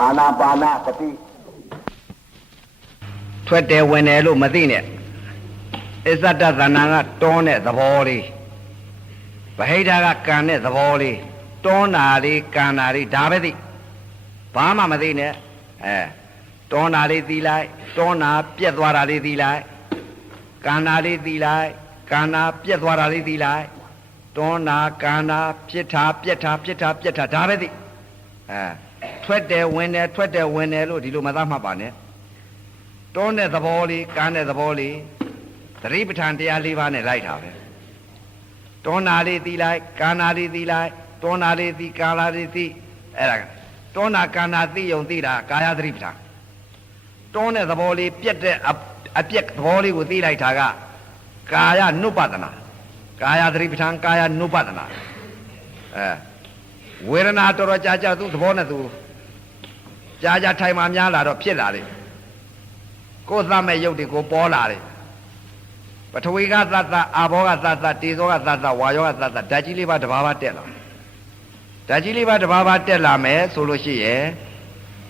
အာနာပါနသတိထွက်တယ်ဝင်တယ်လို့မသိနဲ့အစ္ဆဒသဏ္ဍာန်ကတွန်းတဲ့သဘောလေးဗဟိတကကန်တဲ့သဘောလေးတွန်းတာလေးကန်တာလေးဒါပဲသိဘာမှမသိနဲ့တွန်းတာလေးသိလိုက်တွန်းတာပြက်သွားတာလေးသိလိုက်ကန်တာလေးသိလိုက်ကန်တာပြက်သွားတာလေးသိလိုက်တွန်းတာကန်တာဖြစ်တာပြက်တာဖြစ်တာပြက်တာဒါပဲသိထွက်တယ်ဝင်တယ်ထွက်တယ်ဝင်တယ်လို့ဒီလိုမသားမှတ်ပါနဲ့တွန်းတဲ့သဘောလေးကန်တဲ့သဘောလေးသတိပဋ္ဌာန်တရား၄ပါးနဲ့လိုက်တာပဲတွန်းတာလေးသိလိုက်ကန်တာလေးသိလိုက်တွန်းတာလေးသိကန်တာလေးသိအဲ့ဒါတွန်းတာကန်တာသိယုံသိတာကာယသတိပဋ္ဌာန်တွန်းတဲ့သဘောလေးပြက်တဲ့အပြက်သဘောလေးကိုသိလိုက်တာကကာယ ानु ပဒနာကာယသတိပဋ္ဌာန်ကာယ ानु ပဒနာဝေဒနာတော်တော်ကြာကြာသူ့သဘောနဲ့သူကြာကြာထိုင်မှများလာတော့ဖြစ်လာတယ်ကိုယ်သမဲ့ရုပ်တွေကိုပေါ်လာတယ်ပထဝီကသတ္တအာဘောကသတ္တတေဇောကသတ္တဝါယောကသတ္တဓာတ်ကြီးလေးပါတစ်ပါးပါတက်လာဓာတ်ကြီးလေးပါတစ်ပါးပါတက်လာမယ်ဆိုလို့ရှိရင်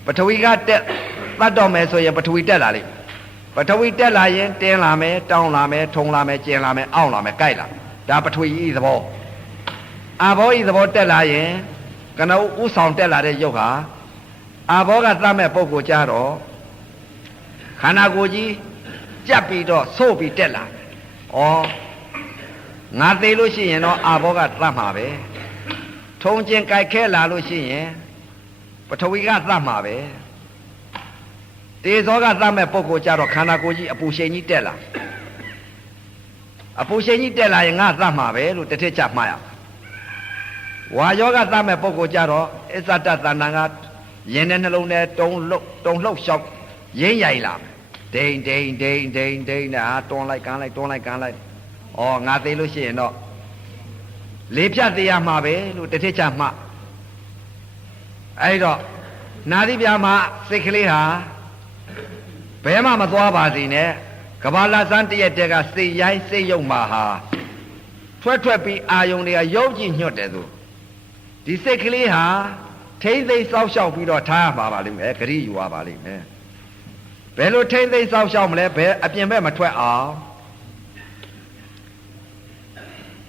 ပထဝီကတက်သတ်တော်မယ်ဆိုရင်ပထဝီတက်လာလိမ့်ပထဝီတက်လာရင်တင်းလာမယ်တောင်းလာမယ်ထုံလာမယ်ကျင်လာမယ်အောင့်လာမယ်ကြိုက်လာဒါပထဝီဤသဘောအာဘောဤသဘောတက်လာရင်ကနဦးဥဆောင်တက်လာတဲ့ရုပ်ဟာအာဘောကသတ်မဲ့ပုဂ္ဂိုလ်ကြတော့ခန္ဓာကိုယ်ကြီးကြက်ပြီးတော့ဆို့ပြီးတက်လာဩငါသေးလို့ရှိရင်တော့အာဘောကသတ်မှာပဲထုံကျင်ကြိုက်ခဲလာလို့ရှိရင်ပထဝီကသတ်မှာပဲတေဇောကသတ်မဲ့ပုဂ္ဂိုလ်ကြတော့ခန္ဓာကိုယ်ကြီးအပူရှိန်ကြီးတက်လာအပူရှိန်ကြီးတက်လာရင်ငါသတ်မှာပဲလို့တစ်ထစ်ချမှားရဝါယောကသတ်မဲ့ပုဂ္ဂိုလ်ကြတော့အစ္ဆဒသဏ္ဍာန်ကယင်းတဲ့နှလုံးထဲတုံလှုပ်လျှောက်ရင်းရိုင်လာဒိန်ဒိန်ဒိန်ဒိန်ဒိန်နာတွန်းလိုက်ကန်လိုက်တွန်းလိုက်ကန်လိုက်ဩငါသေးလို့ရှိရင်တော့လေးဖြတ်သေးရမှာပဲလို့တစ်ထစ်ချမှားအဲ့တော့နာသီပြာမှာစိတ်ကလေးဟာဘဲမှမသွားပါစေနဲ့ကဘာလာစမ်းတရက်တက်ကစိတ်ရိုင်းစိတ်ယုံမှာဟာထွက်ပြီးအာယုံတွေကရုပ်ကြည့်ညွတ်တယ်သူဒီစိတ်ကလေးဟာထိမ့်သိမ်းစောက်ရှောက်ပြီးတော့ထားရပါလိမ့်မယ်ဂရိယူရပါလိမ့်မယ်ဘယ်လိုထိမ့်သိမ်းစောက်ရှောက်မလဲဘယ်အပြင်ဘက်မထွက်အောင်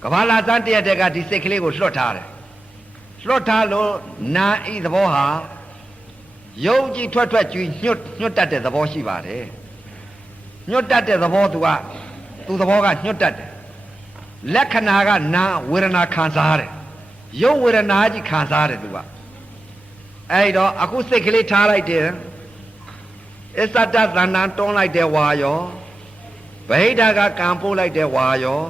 ကဘာလာစမ်းတရက်တက်ကဒီစိတ်ကလေးကိုလွတ်ထားတယ်လွတ်ထားလို့နာဤသဘောဟာရုပ်ကြည့်ထွက်ကြွညွတ်တတ်တဲ့သဘောရှိပါတယ်ညွတ်တတ်တဲ့သဘောသူသဘောကညွတ်တတ်တယ်လက္ခဏာကနာဝေဒနာခံစားရတယ်ရုပ်ဝေဒနာကြီးခံစားရတယ်သူကအဲ့တော့အခုစိတ်ကလေးထားလိုက်တယ်အစ္ဆဒသဏ္ဍာန်တွန်းလိုက်တဲ့ဝါယောဗဟိတကကံပို့လိုက်တဲ့ဝါယော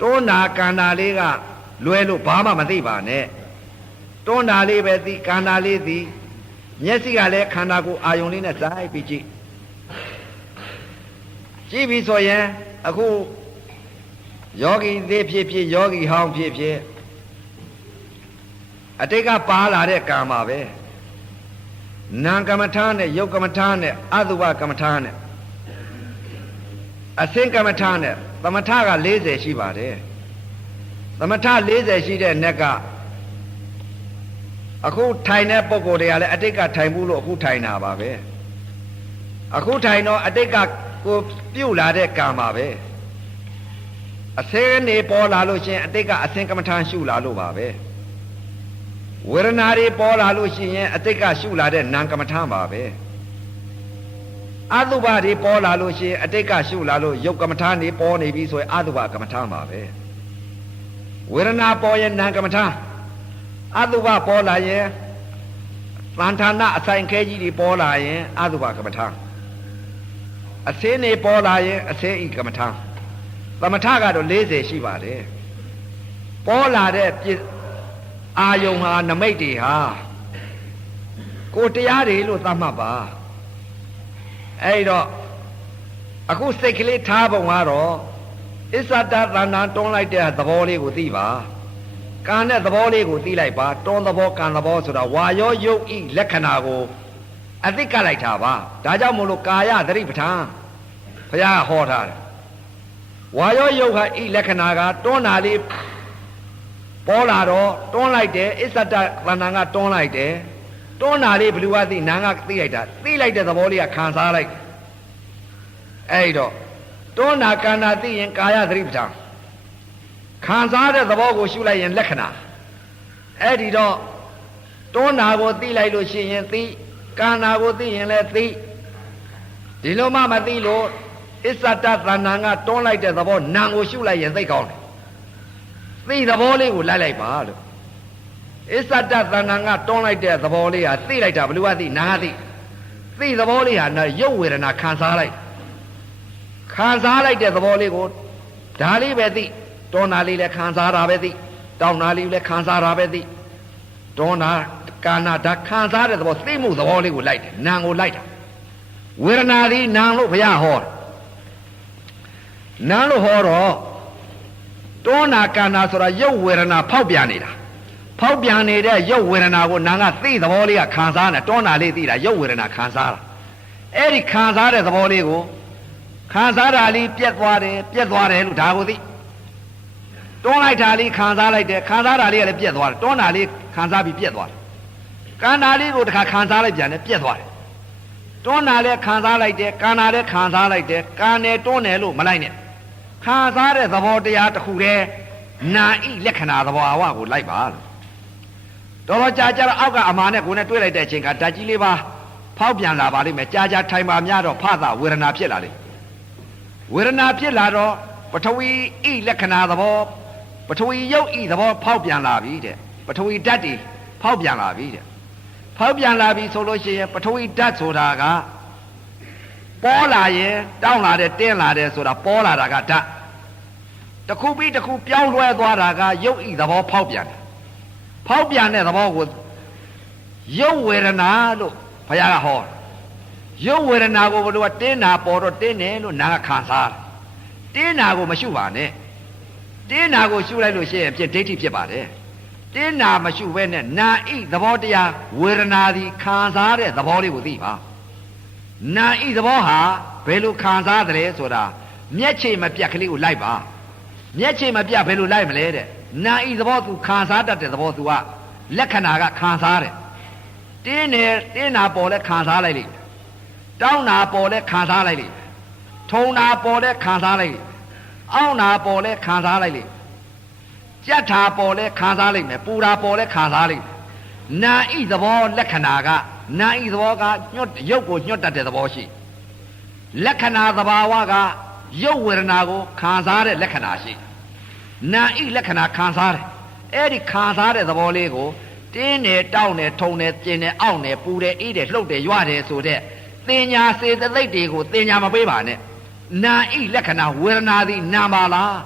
တွန်းနာကန္နာလေးကလွယ်လို့ဘာမှမသိပါနဲ့တွန်းနာလေးပဲသိကန္နာလေးသိမျက်စိကလည်းခန္ဓာကိုယ်အာယုံလေးနဲ့စိုက်ပြီးကြည့်ပြီဆိုရင်အခုယောဂီသေးဖြစ်ယောဂီဟောင်းဖြစ်အတိတ်ကပါလာတဲ့ကံပါပဲနာကမ္မထာနဲ့ယုတ်ကမ္မထာနဲ့အတုပကမ္မထာနဲ့အစင်ကမ္မထာနဲ့သမထက40ရှိပါတယ်သမထ40ရှိတဲ့နက်ကအခုထိုင်တဲ့ပုံကိုယ်တွေကလည်းအတိတ်ကထိုင်ဘူးလို့အခုထိုင်တာပါပဲအခုထိုင်တော့အတိတ်ကကိုပြုတ်လာတဲ့ကံပါပဲအစင်းနေပေါ်လာလို့ရှိရင်အတိတ်ကအစင်ကမ္မထာရှုလာလို့ပါပဲဝေဒနာတွေပေါ်လာလို့ရှိရင်အတိတ်ကရှုလာတဲ့နာမ်ကမ္မထာပါပဲအတုပတွေပေါ်လာလို့ရှိရင်အတိတ်ကရှုလာလို့ယုတ်ကမ္မထာနေပေါ်နေပြီဆိုရင်အတုပကမ္မထာပါပဲဝေဒနာပေါ်ရင်နာမ်ကမ္မထာအတုပပေါ်လာရင်သံဌာနအဆိုင်ခဲကြီးတွေပေါ်လာရင်အတုပကမ္မထာအစင်းနေပေါ်လာရင်အစင်းဤကမ္မထာသမထကတော့40ရှိပါတယ်ပေါ်လာတဲ့အာယုံဟာနမိတ်တွေဟာကိုတရားတွေလို့သတ်မှတ်ပါအဲ့တော့အခုစိတ်ကလေးထားပုံကတော့အစ္ဆဒသဏ္ဍာန်တွန်းလိုက်တဲ့သဘောလေးကိုသိပါကံတဲ့သဘောလေးကိုသိလိုက်ပါတွန်းသဘောကံသဘောဆိုတာဝါယောယုတ်ဤလက္ခဏာကိုအသိကလိုက်တာပါဒါကြောင့်မို့လို့ကာယသတိပဋ္ဌာန်ဘုရားဟောထားတယ်ဝါယောယုတ်ဟာဤလက္ခဏာကတွန်းတာလေးပေါ်လာတော့တွန်းလိုက်တယ်အစ္ဆဒသဏ္ဍာန်ကတွန်းလိုက်တယ် တွန်းတာလေးဘလူကသိနာကသိလိုက်တာသိလိုက်တဲ့သဘောလေးကခံစားလိုက်အဲ့တော့တွန်းတာကန္နာသိရင်ကာယသတိပဋ္ဌာန်ခံစားတဲ့သဘောကိုရှုလိုက်ရင်လက္ခဏာအဲ့ဒီတော့တွန်းတာကိုသိလိုက်လို့ရှိရင်သိကန္နာကိုသိရင်လည်းသိဒီလိုမှမသိလို့အစ္ဆတသဏ္ဍာန်ကတွန်းလိုက်တဲ့သဘောနာကိုရှုလိုက်ရင်သိကောင်းတယ်သိသဘောလေးကိုလိုက်လိုက်ပါလို့အစ္ဆတသဏ္ဍာန်ကတွန်းလိုက်တဲ့သဘောလေးဟာသိလိုက်တာဘယ်လိုကသိနာကသိသဘောလေးဟာရုပ်ဝေဒနာခံစားလိုက်တဲ့သဘောလေးကိုဒါလေးပဲသိတွန်းတာလေးလည်းခံစားတာပဲသိတောင်းတာလေးလည်းခံစားတာပဲသိတွန်းတာကာနာဒါခံစားတဲ့သဘောသိမှုသဘောလေးကိုလိုက်တယ်နာကိုလိုက်တာဝေဒနာသည်နာလို့ဘုရားဟောနာလို့ဟောတော့တွန်းတာကာနာဆိုတာရုပ်ဝေဒနာဖောက်ပြန်နေတာဖောက်ပြန်နေတဲ့ရုပ်ဝေဒနာကိုနာကသိသဘောလေးကခံစားနေတွန်းတာလေးသိတာရုပ်ဝေဒနာခံစားတာအဲ့ဒီခံစားတဲ့သဘောလေးကိုခံစားတာလေးပြက်သွားတယ်လို့ဒါကိုသိတွန်းလိုက်တာလေးခံစားလိုက်တယ်ခံစားတာလေးကလည်းပြက်သွားတယ်တွန်းတာလေးခံစားပြီးပြက်သွားတယ်ကန္နာလေးကိုတစ်ခါခံစားလိုက်ပြန်တယ်ပြက်သွားတယ်တွန်းတာလည်းခံစားလိုက်တယ်ကန္နာလည်းခံစားလိုက်တယ်ကံတယ်တွန်းတယ်လို့မလိုက်နဲ့ခံစားတဲ့သဘောတရားတစ်ခုတည်းနာဤလက္ခဏာသဘောအဝကိုလိုက်ပါလို့တော်ကြာကြာတော့အောက်ကအမာနဲ့ကိုယ်နဲ့တွေ့လိုက်တဲ့အချိန်ကဓာတ်ကြီးလေးပါဖောက်ပြန်လာပါလိမ့်မယ်ကြာကြာထိုင်ပါများတော့ဖသဝေဒနာဖြစ်လာလိမ့်ဝေဒနာဖြစ်လာတော့ပထဝီဤလက္ခဏာသဘောပထဝီရုပ်ဤသဘောဖောက်ပြန်လာပြီတဲ့ပထဝီဓာတ်တွေဖောက်ပြန်လာပြီတဲ့ဖောက်ပြန်လာပြီဆိုလို့ရှိရင်ပထဝီဓာတ်ဆိုတာကပေါ်လာရင်တောင်းလာတဲ့တင်းလာတဲ့ဆိုတာပေါ်လာတာကဓာတ်တစ်ခုပြီးတစ်ခုပြောင်းလဲသွားတာကရုပ်ဤသဘောဖောက်ပြန်တယ်ဖောက်ပြန်တဲ့သဘောကိုရုပ်ဝေဒနာလို့ဘုရားကဟောရုပ်ဝေဒနာကိုဘယ်လိုကတင်းနာပေါ်တော့တင်းတယ်လို့နာကခံစားတယ်တင်းနာကိုမရှုပါနဲ့တင်းနာကိုရှုလိုက်လို့ရှိရင်ပြည့်ဒိဋ္ဌိဖြစ်ပါတယ်တင်းနာမရှုဘဲနဲ့နာဤသဘောတရားဝေဒနာသည်ခံစားတဲ့သဘောလေးကိုသိပါနာဤသဘောဟာဘယ်လိုခံစားသလဲဆိုတာမျက်ခြေမပြတ်ကလေးကိုလိုက်ပါမျက်ခြေမပြတ်ဘယ်လိုလိုက်မလဲတဲ့နာဤသဘောသူခံစားတတ်တဲ့သဘောသူကလက္ခဏာကခံစားတယ်တင်းနာပေါ်လဲခံစားလိုက်လိမ့်တောင်းနာပေါ်လဲခံစားလိုက်လိမ့်ထုံနာပေါ်လဲခံစားလိုက်လိမ့်အောင်းနာပေါ်လဲခံစားလိုက်လိမ့်ကြက်ထာပေါ်လဲခံစားလိုက်မယ်ပူတာပေါ်လဲခံစားလိုက်နာဤသဘောလက္ခဏာကနာဤသဘောကညွတ်ရုပ်ကိုညွတ်တတ်တဲ့သဘောရှိလက္ခဏာသဘာဝကရုပ်ဝေဒနာကိုခံစားတဲ့လက္ခဏာရှိနာဤလက္ခဏာခံစားတယ်အဲ့ဒီခံစားတဲ့သဘောလေးကိုတင်းတယ်တောင်းတယ်ထုံတယ်ကျင်တယ်အောင့်တယ်ပူတယ်အေးတယ်လှုပ်တယ်ရွတယ်ဆိုတဲ့သင်ညာစေတသိက်တွေကိုသင်ညာမပေးပါနဲ့နာဤလက္ခဏာဝေဒနာသည်နာပါလား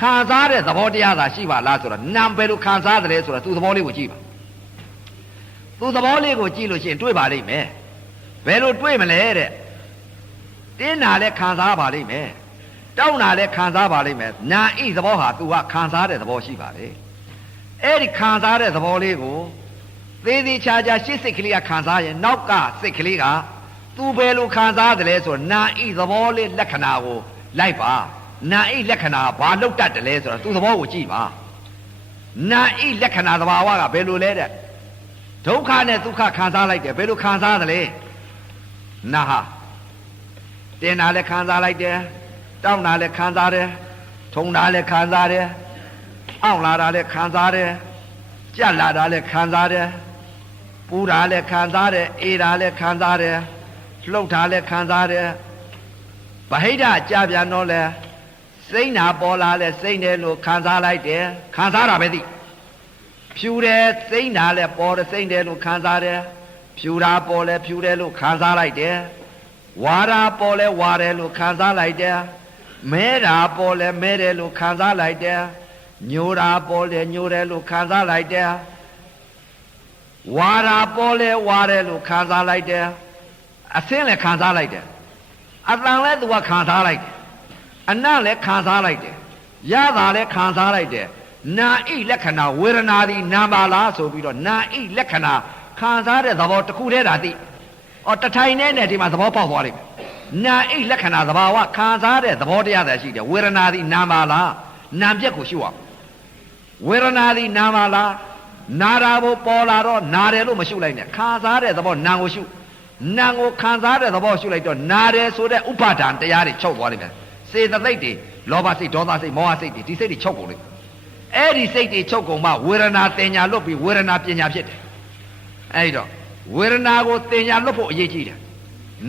ခံစားတဲ့သဘောတရားသာရှိပါလားဆိုတော့နာဘယ်လိုခံစားတယ်ဆိုတော့သူ့သဘောလေးကိုကြည့်ပါသူ့သဘောလေးကိုကြည့်လို့ရှိရင်တွေ့ပါလိမ့်မယ်ဘယ်လိုတွေ့မလဲတဲ့တင်းနာလည်းခံစားပါလိမ့်မယ်တောင်းတာလည်းခံစားပါလိမ့်မယ်နာဤသဘောဟာသူကခံစားတဲ့သဘောရှိပါလေအဲ့ဒီခံစားတဲ့သဘောလေးကိုသေးသေးချာချာရှစ်စိတ်ကလေးကခံစားရင်နောက်ကစိတ်ကလေးကသူဘယ်လိုခံစားတယ်လဲဆိုနာဤသဘောလေးလက္ခဏာကိုလိုက်ပါနာဤလက္ခဏာဘာလောက်တတ်တယ်လဲဆိုတော့သူသဘောကိုကြည့်ပါနာဤလက္ခဏာသဘာဝကဘယ်လိုလဲတဲ့ဒုက္ခနဲ့ဒုက္ခခံစားလိုက်တယ်ဘယ်လိုခံစားတယ်လဲနာဟာတင်တာလည်းခံစားလိုက်တယ်တောင်းတာလည်းခံစားတယ်ထုံတာလည်းခံစားတယ်အောင့်လာတာလည်းခံစားတယ်ကြက်လာတာလည်းခံစားတယ်ပူတာလည်းခံစားတယ်အေးတာလည်းခံစားတယ်လှုပ်တာလည်းခံစားတယ်ဗဟိတကြပြန်တော့လဲစိတ်နာပေါ်လာလဲစိတ်တယ်လို့ခံစားလိုက်တယ်ခံစားတာပဲသိဖြူတယ်စိတ်နာလဲပေါ်တယ်စိတ်တယ်လို့ခံစားတယ်ဖြူတာပေါ်လဲဖြူတယ်လို့ခံစားလိုက်တယ်ဝါတာပေါ်လဲဝါတယ်လို့ခံစားလိုက်တယ်မဲတာပေါ်လဲမဲတယ်လို့ခံစားလိုက်တယ်ညိုတာပေါ်လဲညိုတယ်လို့ခံစားလိုက်တယ်ဝါတာပေါ်လဲဝါတယ်လို့ခံစားလိုက်တယ်အစင်းလဲခံစားလိုက်တယ်အတန်လဲသူကခံစားလိုက်တယ်အနံ့လဲခံစားလိုက်တယ်ရတာလဲခံစားလိုက်တယ်နာဤလက္ခဏာဝေဒနာသည်နာပါလားဆိုပြီးတော့နာဤလက္ခဏာခံစားတဲ့သဘောတစ်ခုတည်းတာသိတထိုင်နဲ့ဒီမှာသဘောပေါက်သွားလိမ့်မယ်နာဤလက္ခဏာသဘာဝခံစားတဲ့သဘောတရားသာရှိတယ်ဝေဒနာသည်နာပါလားနာပြက်ကိုရှုအောင်ဝေဒနာသည်နာပါလား နာတာကိုပေါ်လာတော့နာတယ်လို့မရှုလိုက်နဲ့ခံစားတဲ့သဘောနာကိုရှုနာကိုခံစားတဲ့သဘောရှုလိုက်တော့နာတယ်ဆိုတဲ့ဥပါဒံတရားတွေချုပ်သွားလိမ့်မယ်စေတသိက်တွေလောဘစိတ်ဒေါသစိတ်မောဟစိတ်တွေဒီစိတ်တွေချုပ်ကုန်လိမ့်မယ်အဲ့ဒီစိတ်တွေချုပ်ကုန်မှဝေဒနာတင်ညာလွတ်ပြီးဝေဒနာပညာဖြစ်တယ်အဲ့တော့ဝေဒနာကိုတင်ညာလွတ်ဖို့အရေးကြီးတယ်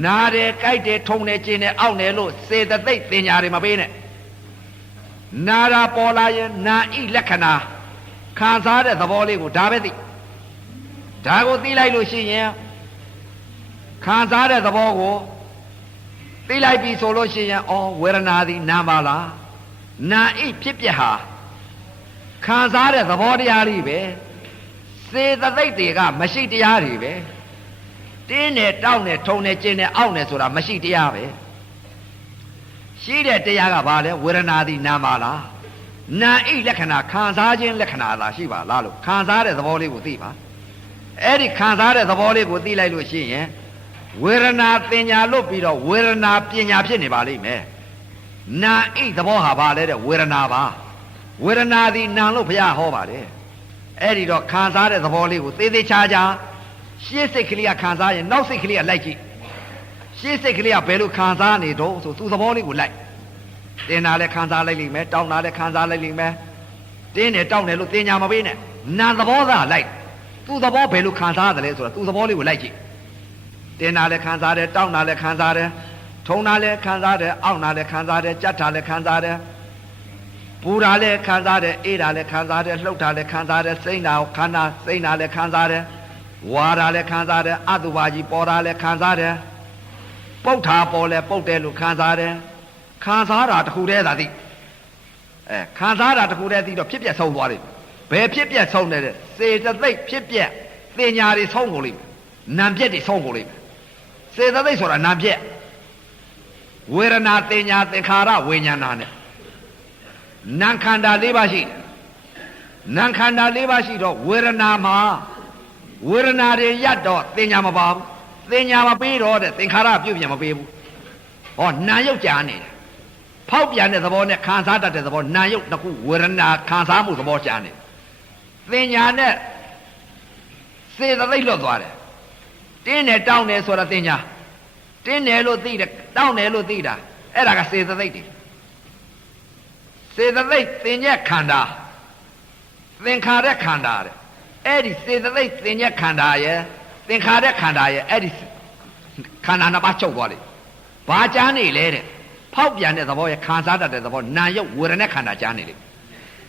နာတယ်ကြိုက်တယ်ထုံတယ်ကျင်တယ်အောင့်တယ်လို့စေတသိက်တင်ညာတွေမပေးနဲ့နာတာပေါ်လာရင်နာဤလက္ခဏာခံစားတဲ့သဘောလေးကိုဒါပဲသိဒါကိုသိလိုက်လို့ရှိရင်ခံစားတဲ့သဘောကိုသိလိုက်ပြီဆိုလို့ရှိရင်ဩဝေဒနာသည်နာပါလားနာဤဖြစ်ပြဟာခံစားတဲ့သဘောတရားလေးပဲစေတသိက်တွေကမရှိတရားတွေပဲတင်းနဲ့တောက်နဲ့ထုံနဲ့ကျင်းနဲ့အောင့်နဲ့ဆိုတာမရှိတရားပဲရှိတဲ့တရားကဘာလဲဝေဒနာသည်နာပါလားနာဤလက္ခဏာခံစားခြင်းလက္ခဏာသာရှိပါလားလို့ခံစားတဲ့သဘောလေးကိုသိပါအဲ့ဒီခံစားတဲ့သဘောလေးကိုသိလိုက်လို့ရှိရင်ဝေဒနာတင်ညာလွတ်ပြီးတော့ဝေဒနာပညာဖြစ်နေပါလိမ့်မယ်နာဤသဘောဟာဘာလဲတဲ့ဝေဒနာပါဝေဒနာသည်နာလို့ဘုရားဟောပါတယ်အဲ့ဒီတော့ခံစားတဲ့သဘောလေးကိုသေသေးချာချာရှေ့စိတ်ကလေးကခံစားရင်နောက်စိတ်ကလေးကလိုက်ကြည့်ရှေ့စိတ်ကလေးကဘယ်လိုခံစားနေတော့ဆိုသူသဘောလေးကိုလိုက်တင်တာလည်းခံစားလိုက်လိမ့်မယ်တောင်းတာလည်းခံစားလိုက်လိမ့်မယ်တင်းတယ်တောင်းတယ်လို့တင်ညာမပေးနဲ့နာသဘောသာလိုက်သူသဘောဘယ်လိုခံစားရတယ်လဲဆိုတာသူသဘောလေးကိုလိုက်ကြည့်တင်တာလည်းခံစားတယ်တောင်းတာလည်းခံစားတယ်ထုံတာလည်းခံစားတယ်အောင့်တာလည်းခံစားတယ်ကြက်တာလည်းခံစားတယ်ပူတာလည်းခံစားတယ်အေးတာလည်းခံစားတယ်လှုပ်တာလည်းခံစားတယ်စိမ့်တာခန္ဓာစိမ့်တာလည်းခံစားတယ်ဝါတာလည်းခံစားတယ်အတုပါကြီးပေါ်တာလည်းခံစားတယ်ပုတ်တာပေါ်လည်းပုတ်တယ်လို့ခံစားတယ်ခံစားတာတခုတည်းသာသိခံစားတာတခုတည်းသိတော့ဖြစ်ပြက်ဆုံးသွားလိမ့်မယ်ဘယ်ဖြစ်ပြက်ဆုံးလဲတဲ့စေတသိက်ဖြစ်ပြက်သင်ညာတွေဆုံးကုန်လိမ့်မယ်နာပြက်တွေဆုံးကုန်လိမ့်မယ်စေတသိက်ဆိုတာနာပြက်ဝေဒနာသင်ညာသင်္ခါရဝိညာဏနဲ့နာခန္ဓာ၄ပါးရှိတယ်နာခန္ဓာ၄ပါးရှိတော့ဝေဒနာမှာဝေဒနာတွေရပ်တော့သင်ညာမပါဘူးသင်ညာမပေးတော့တဲ့သင်္ခါရပြုတ်ပြန်မပေးဘူးဟောနာယုတ်ကြာနေတယ်ဖောက်ပြန်တဲ့သဘောနဲ့ခံစားတတ်တဲ့သဘောနာယုတ်တစ်ခုဝေဒနာခံစားမှုသဘောကြာနေသင်ညာနဲ့စေတသိက်လွတ်သွားတယ်တင်းတယ်တောင်းတယ်ဆိုတာသင်ညာတင်းတယ်လို့သိတယ်တောင်းတယ်လို့သိတာအဲ့ဒါကစေတသိက်တွေစေတသိက်သင်ညက်ခန္ဓာသင်္ခါရခန္ဓာတဲ့အဲ့ဒီစေတသိက်သင်ညက်ခန္ဓာရဲ့သင်္ခါရခန္ဓာရဲ့အဲ့ဒီခန္ဓာနှစ်ပါးချုပ်သွားလိမ့်ဘာကြားနေလဲတဲ့ဖောက်ပြန်တဲ့သဘောရဲ့ခံစားတတ်တဲ့သဘောနာယုတ်ဝေဒနာခန္ဓာကြားနေလိမ့်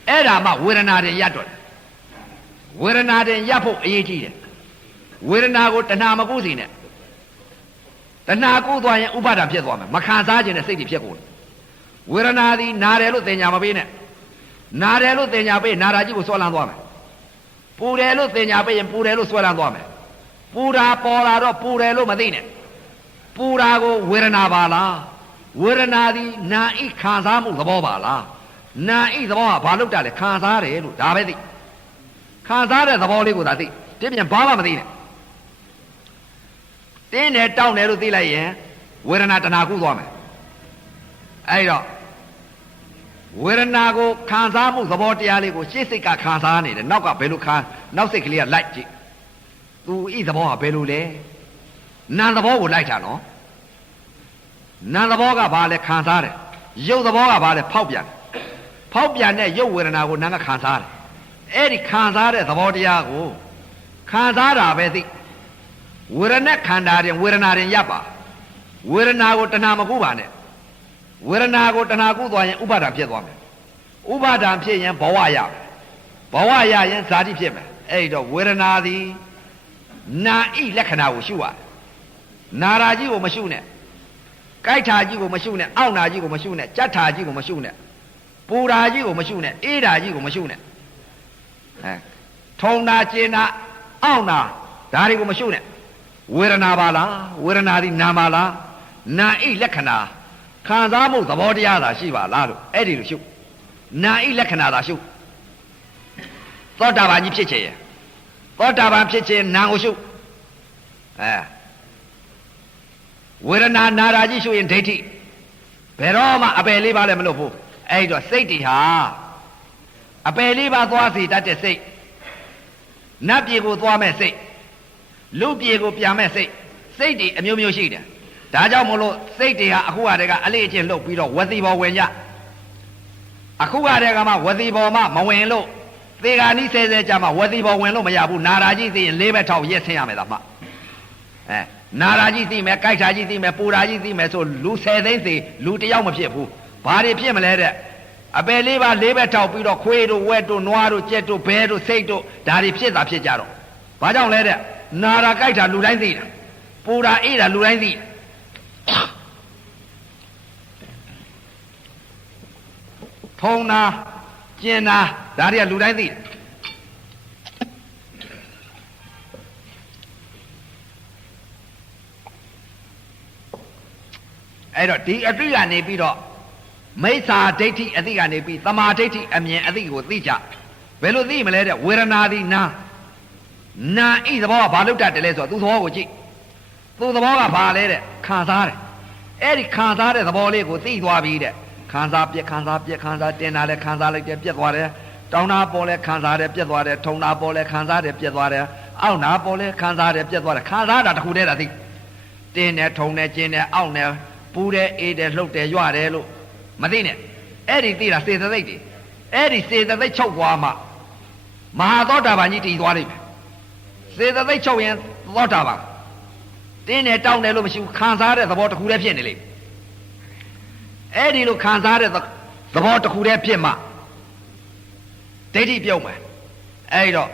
အဲ့ဒါမှဝေဒနာတွေရပ်တော့တယ်ဝေဒနာတွေရပ်ဖို့အရေးကြီးတယ်ဝေဒနာကိုတဏှာမကုစီနဲ့တဏှာကုသွားရင်ဥပါဒံဖြစ်သွားမယ်မခံစားခြင်းနဲ့စိတ်တွေဖြစ်ကုန်တယ်ဝေဒနာသည်နာတယ်လို့သင်ညာမပေးနဲ့နာတယ်လို့သင်ညာပေးနာတာကြီးကိုဆွဲလန်းသွားမယ်ပူတယ်လို့သင်ညာပေးရင်ပူတယ်လို့ဆွဲလန်းသွားမယ်ပူတာပေါ်လာတော့ပူတယ်လို့မသိနဲ့ပူတာကိုဝေဒနာပါလားဝေဒနာသည်နာဤခံစားမှုသဘောပါလားနာဤသဘောကဘာလို့တာလဲခံစားတယ်လို့ဒါပဲသိခံစားတဲ့သဘောလေးကိုသာသိဒီပြန်ဘာမှမသိနဲ့တင်းတယ်တောင်းတယ်လို့သိလိုက်ရင်ဝေဒနာတဏှာကုသွားမယ်အဲ့တော့ဝေဒနာကိုခံစားမှုသဘောတရားလေးကိုရှေ့စိတ်ကခံစားနေတယ်နောက်ကဘယ်လိုခံနောက်စိတ်ကလေးကလိုက်ကြည့်သူဤသဘောကဘယ်လိုလဲနာသဘောကိုလိုက်တာနော်နာသဘောကဘာလဲခံစားတယ်ရုပ်သဘောကဘာလဲဖောက်ပြန်တဲ့ရုပ်ဝေဒနာကိုနာကခံစားတယ်အဲ့ဒီခံစားတဲ့သဘောတရားကိုခံစားတာပဲသိဝေဒနာခန္ဓာရင်ဝေဒနာရင်ရပ်ပါဝေဒနာကိုတဏှာမကုပါနဲ့ဝေဒနာကိုတဏှာကုသွားရင်ဥပါဒံဖြစ်သွားမယ်ဥပါဒံဖြစ်ရင်ဘဝရမယ်ဘဝရရင်ဇာတိဖြစ်မယ်အဲ့တော့ဝေဒနာသည်နာဤလက္ခဏာကိုရှုရတယ်နာရာကြီးကိုမရှုနဲ့ကြိုက်တာကြီးကိုမရှုနဲ့အောင့်တာကြီးကိုမရှုနဲ့ကြက်တာကြီးကိုမရှုနဲ့ပူတာကြီးကိုမရှုနဲ့အေးတာကြီးကိုမရှုနဲ့ထုံတာကျင်တာအောင့်တာဒါတွေကိုမရှုနဲ့ဝေဒနာပါလားဝေဒနာသည်နာပါလားနာဤလက္ခဏာခံစားမှုသဘောတရားသာရှိပါလားလို့အဲ့ဒီလိုရှုနာဤလက္ခဏာသာရှုသောတာပန်ကြီးဖြစ်ချင်ရဲ့သောတာပန်ဖြစ်ချင်နာကိုရှုဝေဒနာနာရာကြီးရှုရင်ဒိဋ္ဌိဘယ်တော့မှအပယ်လေးပါလည်းမလုပ်ဘူးအဲ့တော့စိတ်တွေဟာအပယ်လေးပါသွားစီတတ်တဲ့စိတ် နတ်ပြည်ကိုသွားမဲ့စိတ်လူပြည်ကိုပြန်မဲ့စိတ်တွေအမျိုးမျိုးရှိတယ်ဒါကြောင့်မို့လို့စိတ်တွေဟာအခုကတည်းကအလေးအကျင့်လုပ်ပြီးတော့ဝစီဘောဝင်ကြအခုကတည်းကမှဝစီဘောမှမဝင်လို့သေဂာနီးဆဲဆဲကြမှာဝစီဘောဝင်လို့မရဘူးနာရာကြီးသိရင်၄ဘက်ထောက်ရက်ဆင်းရမယ်သားမှနာရာကြီးသိမယ်ကြိုက်တာကြီးသိမယ်ပူတာကြီးသိမယ်ဆိုလူ10သိန်းစီလူတယောက်မဖြစ်ဘူးဘာတွေဖြစ်မလဲတဲ့အပယ်လေးပါ၄ဘက်ထောက်ပြီးတော့ခွေးတို့ဝက်တို့နွားတို့ကြက်တို့ဘဲတို့စိတ်တို့ဒါတွေဖြစ်တာဖြစ်ကြတော့ဘာကြောင့်လဲတဲ့နာရာကြိုက်တာလူတိုင်းသိတာပူတာအေးတာလူတိုင်းသိထုံနာကျင်နာဒါတွေကလူတိုင်းသိတယ်အဲ့တော့ဒီအတိကနေပြီးတော့မိစ္ဆာဒိဋ္ဌိအတိကနေပြီးသမာဓိဋ္ဌိအမြင်အတိကိုသိကြဘယ်လိုသိမလဲတဲ့ဝေဒနာသည်နာဤသဘောကဘာလို့တတ်တယ်လဲဆိုတော့သူ့သဘောကိုကြည့်သူ့သဘောကဘာလဲတဲ့ခံစားတယ်အဲ့ဒီခံစားတဲ့သဘောလေးကိုသိသွားပြီတဲ့ခံစားပြက်ခံစားပြက်ခံစားတင်တာလဲခံစားလိုက်တယ်ပြက်သွားတယ်တောင်းတာပေါ်လဲခံစားတယ်ပြက်သွားတယ်ထုံတာပေါ်လဲခံစားတယ်ပြက်သွားတယ်အောက်နာပေါ်လဲခံစားတယ်ပြက်သွားတယ်ခံစားတာတခုတည်းတာသိတင်းတယ်ထုံတယ်ကျင်းတယ်အောက်တယ်ပူတယ်အေးတယ်လှုပ်တယ်ရွတယ်လို့မသိနဲ့အဲ့ဒီသိတာစေတသိက်တွေအဲ့ဒီစေတသိက်ချုပ်သွားမှမဟာသောတာပန်ကြီးတည်သွားလိမ့်မယ်စေတသိက်ချုပ်ရင်သောတာပန်တင်းတယ်တောင်းတယ်လို့မရှိဘူးခံစားတဲ့သဘောတစ်ခုတည်းဖြစ်နေလိမ့်အဲ့ဒီလိုခံစားတဲ့သဘောတစ်ခုတည်းဖြစ်မှဒိဋ္ဌိပြုတ်မယ်အဲ့တော့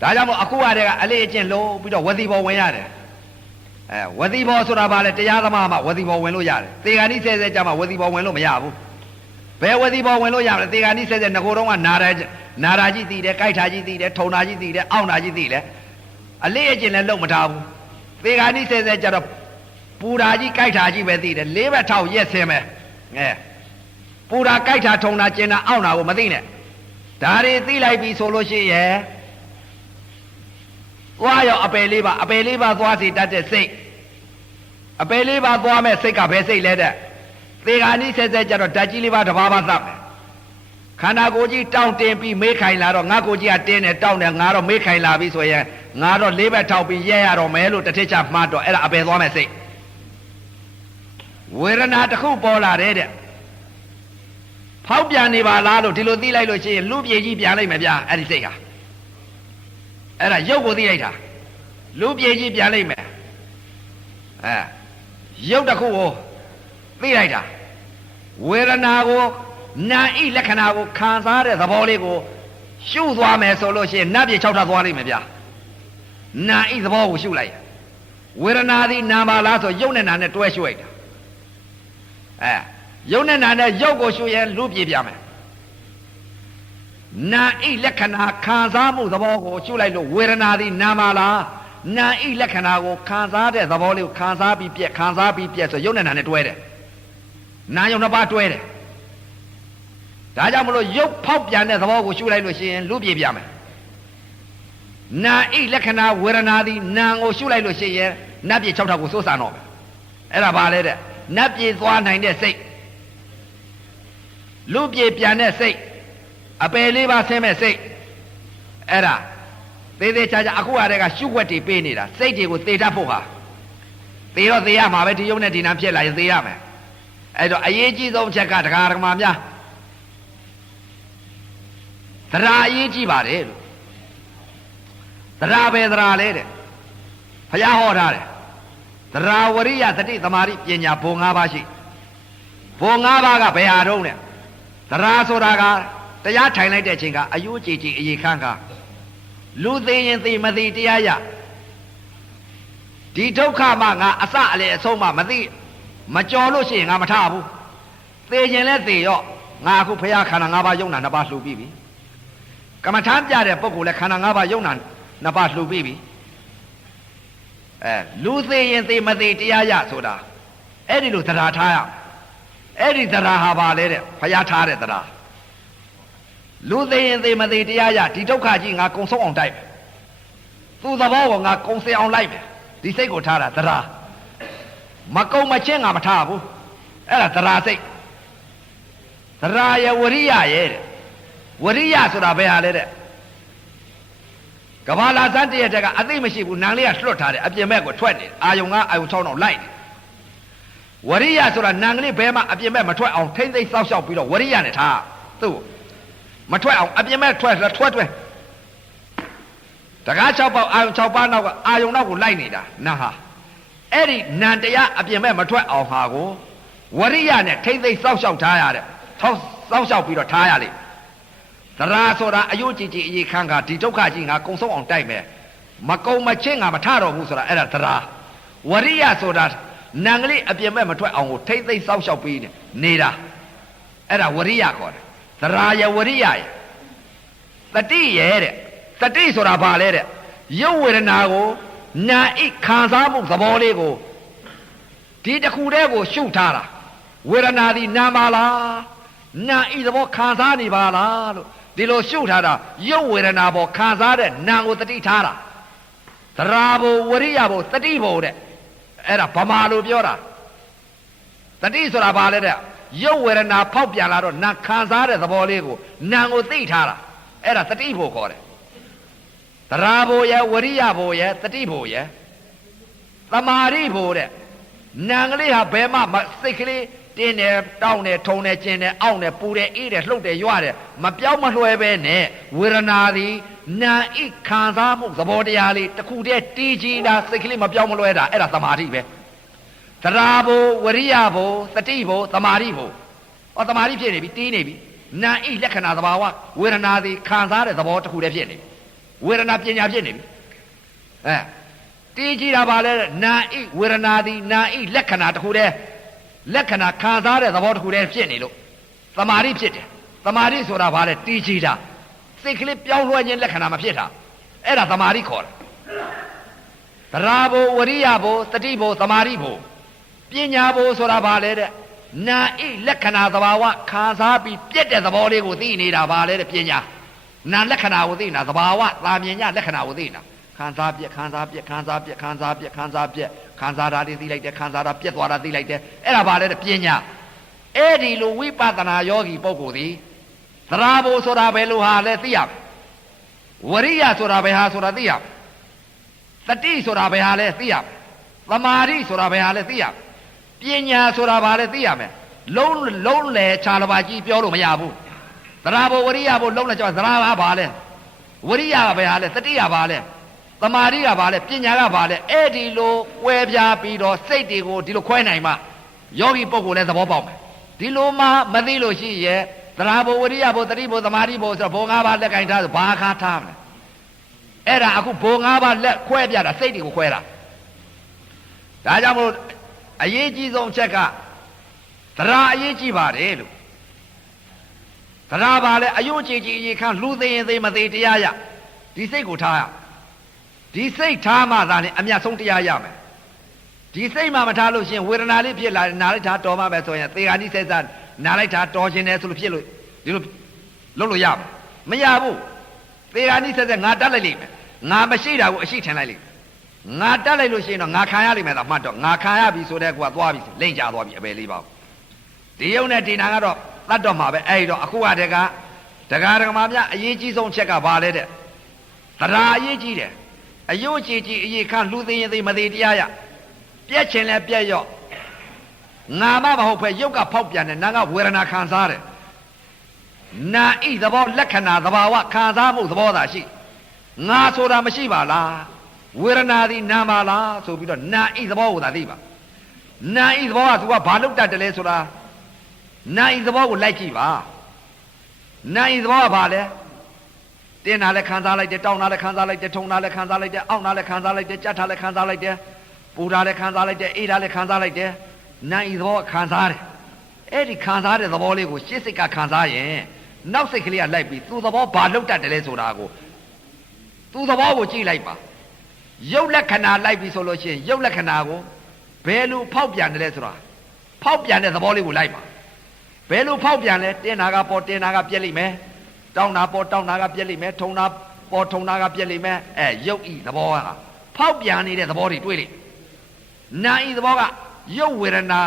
ဒါကြောင့်မို့အခုကတည်းကအလေးအကျင့်လုံးပြီးတော့ဝစီဘောဝင်ရတယ်ဝစီဘောဆိုတာဘာလဲတရားသမားမှဝစီဘောဝင်လို့ရတယ်သေဂာနိဆဲဆဲကြမှာဝစီဘောဝင်လို့မရဘူးဘယ်ဝစီဘောဝင်လို့ရမလဲသေဂာနိဆဲဆဲငကိုတော့ကနာရာကြီးသိတယ်ကြိုက်တာကြီးသိတယ်ထုံတာကြီးသိတယ်အောင့်တာကြီးသိတယ်အလေးအကျင့်လည်းလုံးမထားဘူးသေဂာနိဆဲဆဲကြတော့ပူတာကြီးကြိုက်တာကြီးပဲသိတယ်၄ဘက်ထောက်ရက်ဆင်းမယ်ပူတာကြိုက်တာထုံတာကျင်တာအောင့်တာကိုမသိနဲ့ဒါတွေသိလိုက်ပြီဆိုလို့ရှိရဲ့သွားရောအပယ်လေးပါသွားစီတတ်တဲ့စိတ်အပယ်လေးပါသွားမဲ့စိတ်ကဘယ်စိတ်လဲတဲ့သေဂာနိဆဲဆဲကြတော့ဓာတ်ကြီးလေးပါတစ်ပါးပါသတ်မယ်ခန္ဓာကိုယ်ကြီးတောင့်တင်ပြီးမေးခိုင်လာတော့ငါကိုယ်ကြီးကတင်းတယ်တောင့်တယ်ငါတော့မေးခိုင်လာပြီဆိုရင်ငါတော့၄ဘက်ထောက်ပြီးရဲရတော့မယ်လို့တစ်ထစ်ချမှတ်တော့အဲ့ဒါအပယ်သွားမဲ့စိတ်ဝေဒနာတစ်ခုပေါ်လာတဲ့ဖောက်ပြန်နေပါလားလို့ဒီလိုသိလိုက်လို့ရှိရင်လူပြေကြီးပြန်လိုက်မယ်ဗျာအဲ့ဒီစိတ်ဟာအဲ့ဒါရုပ်ကိုသိလိုက်တာလူပြေကြီးပြန်လိုက်မယ်ရုပ်တစ်ခုကိုသိလိုက်တာဝေဒနာကိုနာဤလက္ခဏာကိုခံစားတဲ့သဘောလေးကိုရှုသွားမယ်ဆိုလို့ရှိရင်နတ်ပြေ6ထပ်သွားလိမ့်မယ်ဗျာနာဤသဘောကိုရှုလိုက်ဝေဒနာသည်နာပါလားဆိုရုပ်နဲ့နာနဲ့တွဲရှုလိုက်တာရုပ်နဲ့နာနဲ့ရုပ်ကိုရှုရင်လူပြေပြမယ်နာဤလက္ခဏာခံစားမှုသဘောကိုရှုလိုက်လို့ဝေဒနာသည်နာပါလားနာဤလက္ခဏာကိုခံစားတဲ့သဘောလေးကိုခံစားပြီးပြက်ခံစားပြီးပြက်ဆိုရုပ်နဲ့နာနဲ့တွဲတယ်နာယုံနှစ်ပါးတွဲတယ်ဒါကြောင့်မလို့ရုပ်ဖောက်ပြန်တဲ့သဘောကိုရှုလိုက်လို့ရှိရင်လူပြေပြမယ်နာဤလက္ခဏာဝေဒနာသည်နာကိုရှုလိုက်လို့ရှိရင်နတ်ပြေ6ထပ်ကိုစိုးစံတော့မယ်အဲ့ဒါဘာလဲတဲ့နတ်ပြေသွားနိုင်တဲ့စိတ်လူပြေပြန်တဲ့စိတ်အပယ်လေးပါဆင်းမဲ့စိတ်အဲ့ဒါသေးသေးချာချာအခုအတည်းကရှုွက်တွေပေးနေတာစိတ်တွေကိုသေတတ်ဖို့ဟာသေတော့သေရမှာပဲဒီယုံနဲ့ဒီနာဖြစ်လာရင်သေရမယ်အဲ့တော့အရေးကြီးဆုံးချက်ကတရားဓမ္မများသရာအရေးကြီးပါတယ်လို့သရာပဲသရာလေတဲ့ဘုရားဟောထားတယ်သရာဝရိယသတိသမာဓိပညာဘုံ၅ပါးရှိဘုံ၅ပါးကဘယ်ဟာတုံးလဲသရာဆိုတာကတရားထိုင်လိုက်တဲ့အချိန်ကအယိုးကြည်ကြည်အေခန်းခါလူသိရင်သိမသိတရားရဒီဒုက္ခမှငါအစအလေအဆုံးမှမသိမကြော်လို့ရှိရင်ငါမထဘူးသိခြင်းလဲသိရောငါအခုဘုရားခန္ဓာ၅ပါးယုံနာ2ပါးလှူပြီးပြီကမ္မထာပြတဲ့ပုဂ္ဂိုလ်လဲခန္ဓာ၅ပါးယုံနာ2ပါးလှူပြီးပြီလူသိရင်သိမသိတရားရဆိုတာအဲ့ဒီလိုသရာထားရအဲ့ဒီသရာဟာပါလေတဲ့ဘုရားထားတဲ့သရာလူသိရင်သိမသိတရားရဒီဒုက္ခကြီးငါကုံဆုံးအောင်တိုက်မယ်သူ့သဘောကိုငါကုံစင်အောင်လိုက်မယ်ဒီစိတ်ကိုထားတာသရာမကုံမချင်းငါမထားဘူးအဲ့ဒါသရာစိတ်သရာရဝရိယရဲ့တဲ့ဝရိယဆိုတာဘယ်ဟာလဲတဲ့ ကဘာလာစမ်းတရတက်ကအသိမရှိဘူးနန်းလေးကလွတ်ထားတယ်အပြင်ဘက်ကိုထွက်နေအာယုံကအာယုံ6တော့လိုက်နေဝရိယဆိုတာနန်းကလေးဘဲမှာအပြင်ဘက်မထွက်အောင်ထိမ့်သိမ့်စောက်ရှောက်ပြီးတော့ဝရိယနဲ့ထားသူ့မထွက်အောင်အပြင်ဘက်ထွက်တကား6ပေါက်အာယုံ6ပါးနောက်ကအာယုံနောက်ကိုလိုက်နေတာနာဟာအဲ့ဒီနန်တရားအပြင်ဘက်မထွက်အောင်ဟာကိုဝရိယနဲ့ထိမ့်သိမ့်စောက်ရှောက်ထားရတဲ့စောက်ရှောက်ပြီးတော့ထားရလိမ့်သရာဆိုတာအယုတ်ကြည်ကြည်အေးခန်းကဒီဒုက္ခကြီးငါကုံဆုံးအောင်တိုက်မယ်မကုံမချင်းငါမထတော့ဘူးဆိုတာအဲ့ဒါသရာဝရိယဆိုတာနံကလေးအပြင်ဘက်မထွက်အောင်ကိုထိမ့်သိမ့်စောက်ရှောက်ပြီးနေတာအဲ့ဒါဝရိယခေါ်တယ်သရာယဝရိယယတတိရဲ့တဲ့တတိဆိုတာဘာလဲတဲ့ရုပ်ဝေဒနာကိုနာဣခံစားမှုသဘောလေးကိုဒီတစ်ခုတည်းကိုရှုထားတာဝေဒနာဒီနာပါလားနာဣသဘောခံစားနေပါလားလို့ဒီလိုရှုထားတာရုပ်ဝေဒနာပေါ်ခံစားတဲ့နာကိုတတိထားတာသရာဘဝရိယဘတတိဘတဲ့အဲ့ဒါဗမာလိုပြောတာတတိဆိုတာဘာလဲတဲ့ရုပ်ဝေဒနာဖောက်ပြန်လာတော့နာခံစားတဲ့သဘောလေးကိုနာကိုသိထားတာအဲ့ဒါတတိဘခေါ်တယ်သရာဘရဲ့ဝရိယဘရဲ့တတိဘရဲ့သမာဓိဘတဲ့နာကလေးဟာဘယ်မှစိတ်ကလေးတင်းတယ်တောင်းတယ်ထုံတယ်ကျင်တယ်အောင့်တယ်ပူတယ်အေးတယ်လှုပ်တယ်ရွတယ်မပြောင်းမလွှဲပဲနဲ့ဝေဒနာသည်နာဣခံစားမှုသဘောတရားလေးတစ်ခုတည်းတည်ကြည်တာစိတ်ကလေးမပြောင်းမလွှဲတာအဲ့ဒါသမာဓိပဲသရာဘဝရိယဘတတိဘသမာဓိဘသမာဓိဖြစ်နေပြီတီးနေပြီနာဣလက္ခဏာသဘာဝဝေဒနာသည်ခံစားတဲ့သဘောတစ်ခုတည်းဖြစ်နေပြီဝေဒနာပညာဖြစ်နေပြီတီးကြည်တာပါလဲနာဣဝေဒနာသည်နာဣလက္ခဏာတစ်ခုတည်းလက္ခဏာခံစားတဲ့သဘောတစ်ခုတည်းဖြစ်နေလို့သမာဓိဖြစ်တယ်သမာဓိဆိုတာဘာလဲတီးကြည်တာစိတ်ကလေးပြောင်းလဲခြင်းလက္ခဏာမဖြစ်တာအဲ့ဒါသမာဓိခေါ်တယ်သရာဘဝရိယဘတတိဘသမာဓိဘပညာဘဆိုတာဘာလဲတဲ့နာဣလက္ခဏာသဘာဝခံစားပြီးပြက်တဲ့သဘောလေးကိုသိနေတာဘာလဲတဲ့ပညာနာလက္ခဏာကိုသိနေတာသဘာဝသာမြင်ညလက္ခဏာကိုသိနေတာခံစားပြက်ခံစားပြက်ခံစားပြက်ခံစားပြက်ခံစားပြက်ခံစားတာသိလိုက်တယ်ခံစားတာပြက်သွားတာသိလိုက်တယ်အဲ့ဒါဘာလဲတဲ့ပညာအဲ့ဒီလိုဝိပဿနာယောဂီပုဂ္ဂိုလ်သည်သရာဘဆိုတာဘယ်လိုဟာလဲသိရမယ်ဝရိယဆိုတာဘယ်ဟာဆိုတာသိရမယ်တတိဆိုတာဘယ်ဟာလဲသိရမယ်သမာဓိဆိုတာဘယ်ဟာလဲသိရမယ်ပညာဆိုတာဘာလဲသိရမယ်လုံးလေခြာလပါကြီးပြောလို့မရဘူးသရာဘဝရိယဘလုံးလေခြာသရာဘာလဲဝရိယကဘယ်ဟာလဲတတိကဘာလဲသမာဓိကဘာလဲပညာကဘာလဲအဲ့ဒီလိုကွဲပြားပြီးတော့စိတ်တွေကိုဒီလိုခွဲနိုင်မှယောဂီပုဂ္ဂိုလ်လည်းသဘောပေါက်မယ်ဒီလိုမှမသိလို့ရှိရဲ့သရာဘဝရိယဘတတိဘသမာဓိဘဆိုတော့ဘုံ၅ပါးလက်ကင်ထားဆိုဘာခါထားမလဲအဲ့ဒါအခုဘုံ၅ပါးလက်ခွဲပြတာစိတ်တွေကိုခွဲတာဒါကြောင့်မို့အရေးကြီးဆုံးချက်ကသရာအရေးကြီးပါတယ်လို့သရာပါလဲအယုတ်ကြည်ကြည်အရေးခံလူသိရင်သိမသိတရားရဒီစိတ်ကိုထားရဒီစိတ်ထားမှသာလေအမြတ်ဆုံးတရားရမယ်ဒီစိတ်မှမထားလို့ရှင်ဝေဒနာလေးဖြစ်လာနာလိုက်တာတော်မှပဲဆိုရင်သေဃာနိစိတ်သာနာလိုက်တာတော်ခြင်းတယ်ဆိုလို့ဖြစ်လို့ဒီလိုလုပ်လို့ရမရဘူးသေဃာနိစိတ်ငါတတ်လိုက်လိမ့်မယ်ငါမရှိတာကိုအရှိထင်လိုက်လိမ့်မယ်ငါတတ်လိုက်လို့ရှိရင်တော့ငါခံရလိမ့်မယ်သာမှတ်တော့ငါခံရပြီဆိုတဲ့ကွာသွားပြီလိမ့်ကြသွားပြီအပယ်လေးပါဒီယုံနဲ့ဒီနာကတော့တတ်တော့မှာပဲအဲ့တော့အခုကတည်းကဒကာဒကမာများအရေးကြီးဆုံးချက်ကဘာလဲတဲ့သရာအရေးကြီးတယ်အယုတ်ကြည်ကြည်အရေးခံလူသိရင်သိမသိတရားရပြက်ချင်လဲပြက်ရော့ငါမဟုတ်ပဲရုပ်ကဖောက်ပြန်တယ်နာကဝေဒနာခံစားတယ်နာဣသဘောလက္ခဏာသဘာဝခံစားမှုသဘောသာရှိငါဆိုတာမရှိပါလားဝေဒနာသည်နာပါလားဆိုပြီးတော့နာဣသဘောကိုသာသိပါနာဣသဘောကသူကဘာလုပ်တတ်တယ်လဲဆိုတာနာဣသဘောကိုလိုက်ကြည့်ပါနာဣသဘောကဘာလဲတင်းတာလည်းခံစားလိုက်တယ်တောင်းတာလည်းခံစားလိုက်တယ်ထုံတာလည်းခံစားလိုက်တယ်အောင့်တာလည်းခံစားလိုက်တယ်ကြက်တာလည်းခံစားလိုက်တယ်ပူတာလည်းခံစားလိုက်တယ်အေးတာလည်းခံစားလိုက်တယ်နိုင်သဘောခံစားတယ်အဲ့ဒီခံစားတဲ့သဘောလေးကိုရှစ်စိတ်ကခံစားရင်နောက်စိတ်ကလေးကလိုက်ပြီးသူ့သဘောဘာလောက်တတ်တယ်လဲဆိုတာကိုသူ့သဘောကိုကြည့်လိုက်ပါရုပ်လက္ခဏာလိုက်ပြီးဆိုလို့ရှိရင်ရုပ်လက္ခဏာကိုဘယ်လိုဖောက်ပြန်တယ်လဲဆိုတာဖောက်ပြန်တဲ့သဘောလေးကိုလိုက်ပါဘယ်လိုဖောက်ပြန်လဲတင်းတာကပေါ်တင်းတာကပြက်လိမ့်မယ်တောင်းတာပေါ်တောင်းတာကပြက်လိမ့်မယ်ထုံတာပေါ်ထုံတာကပြက်လိမ့်မယ်ရုပ်ဤသဘောကဖောက်ပြန်နေတဲ့သဘောတွေတွေ့လိမ့်နာဤသဘောကရုပ်ဝေဒနာ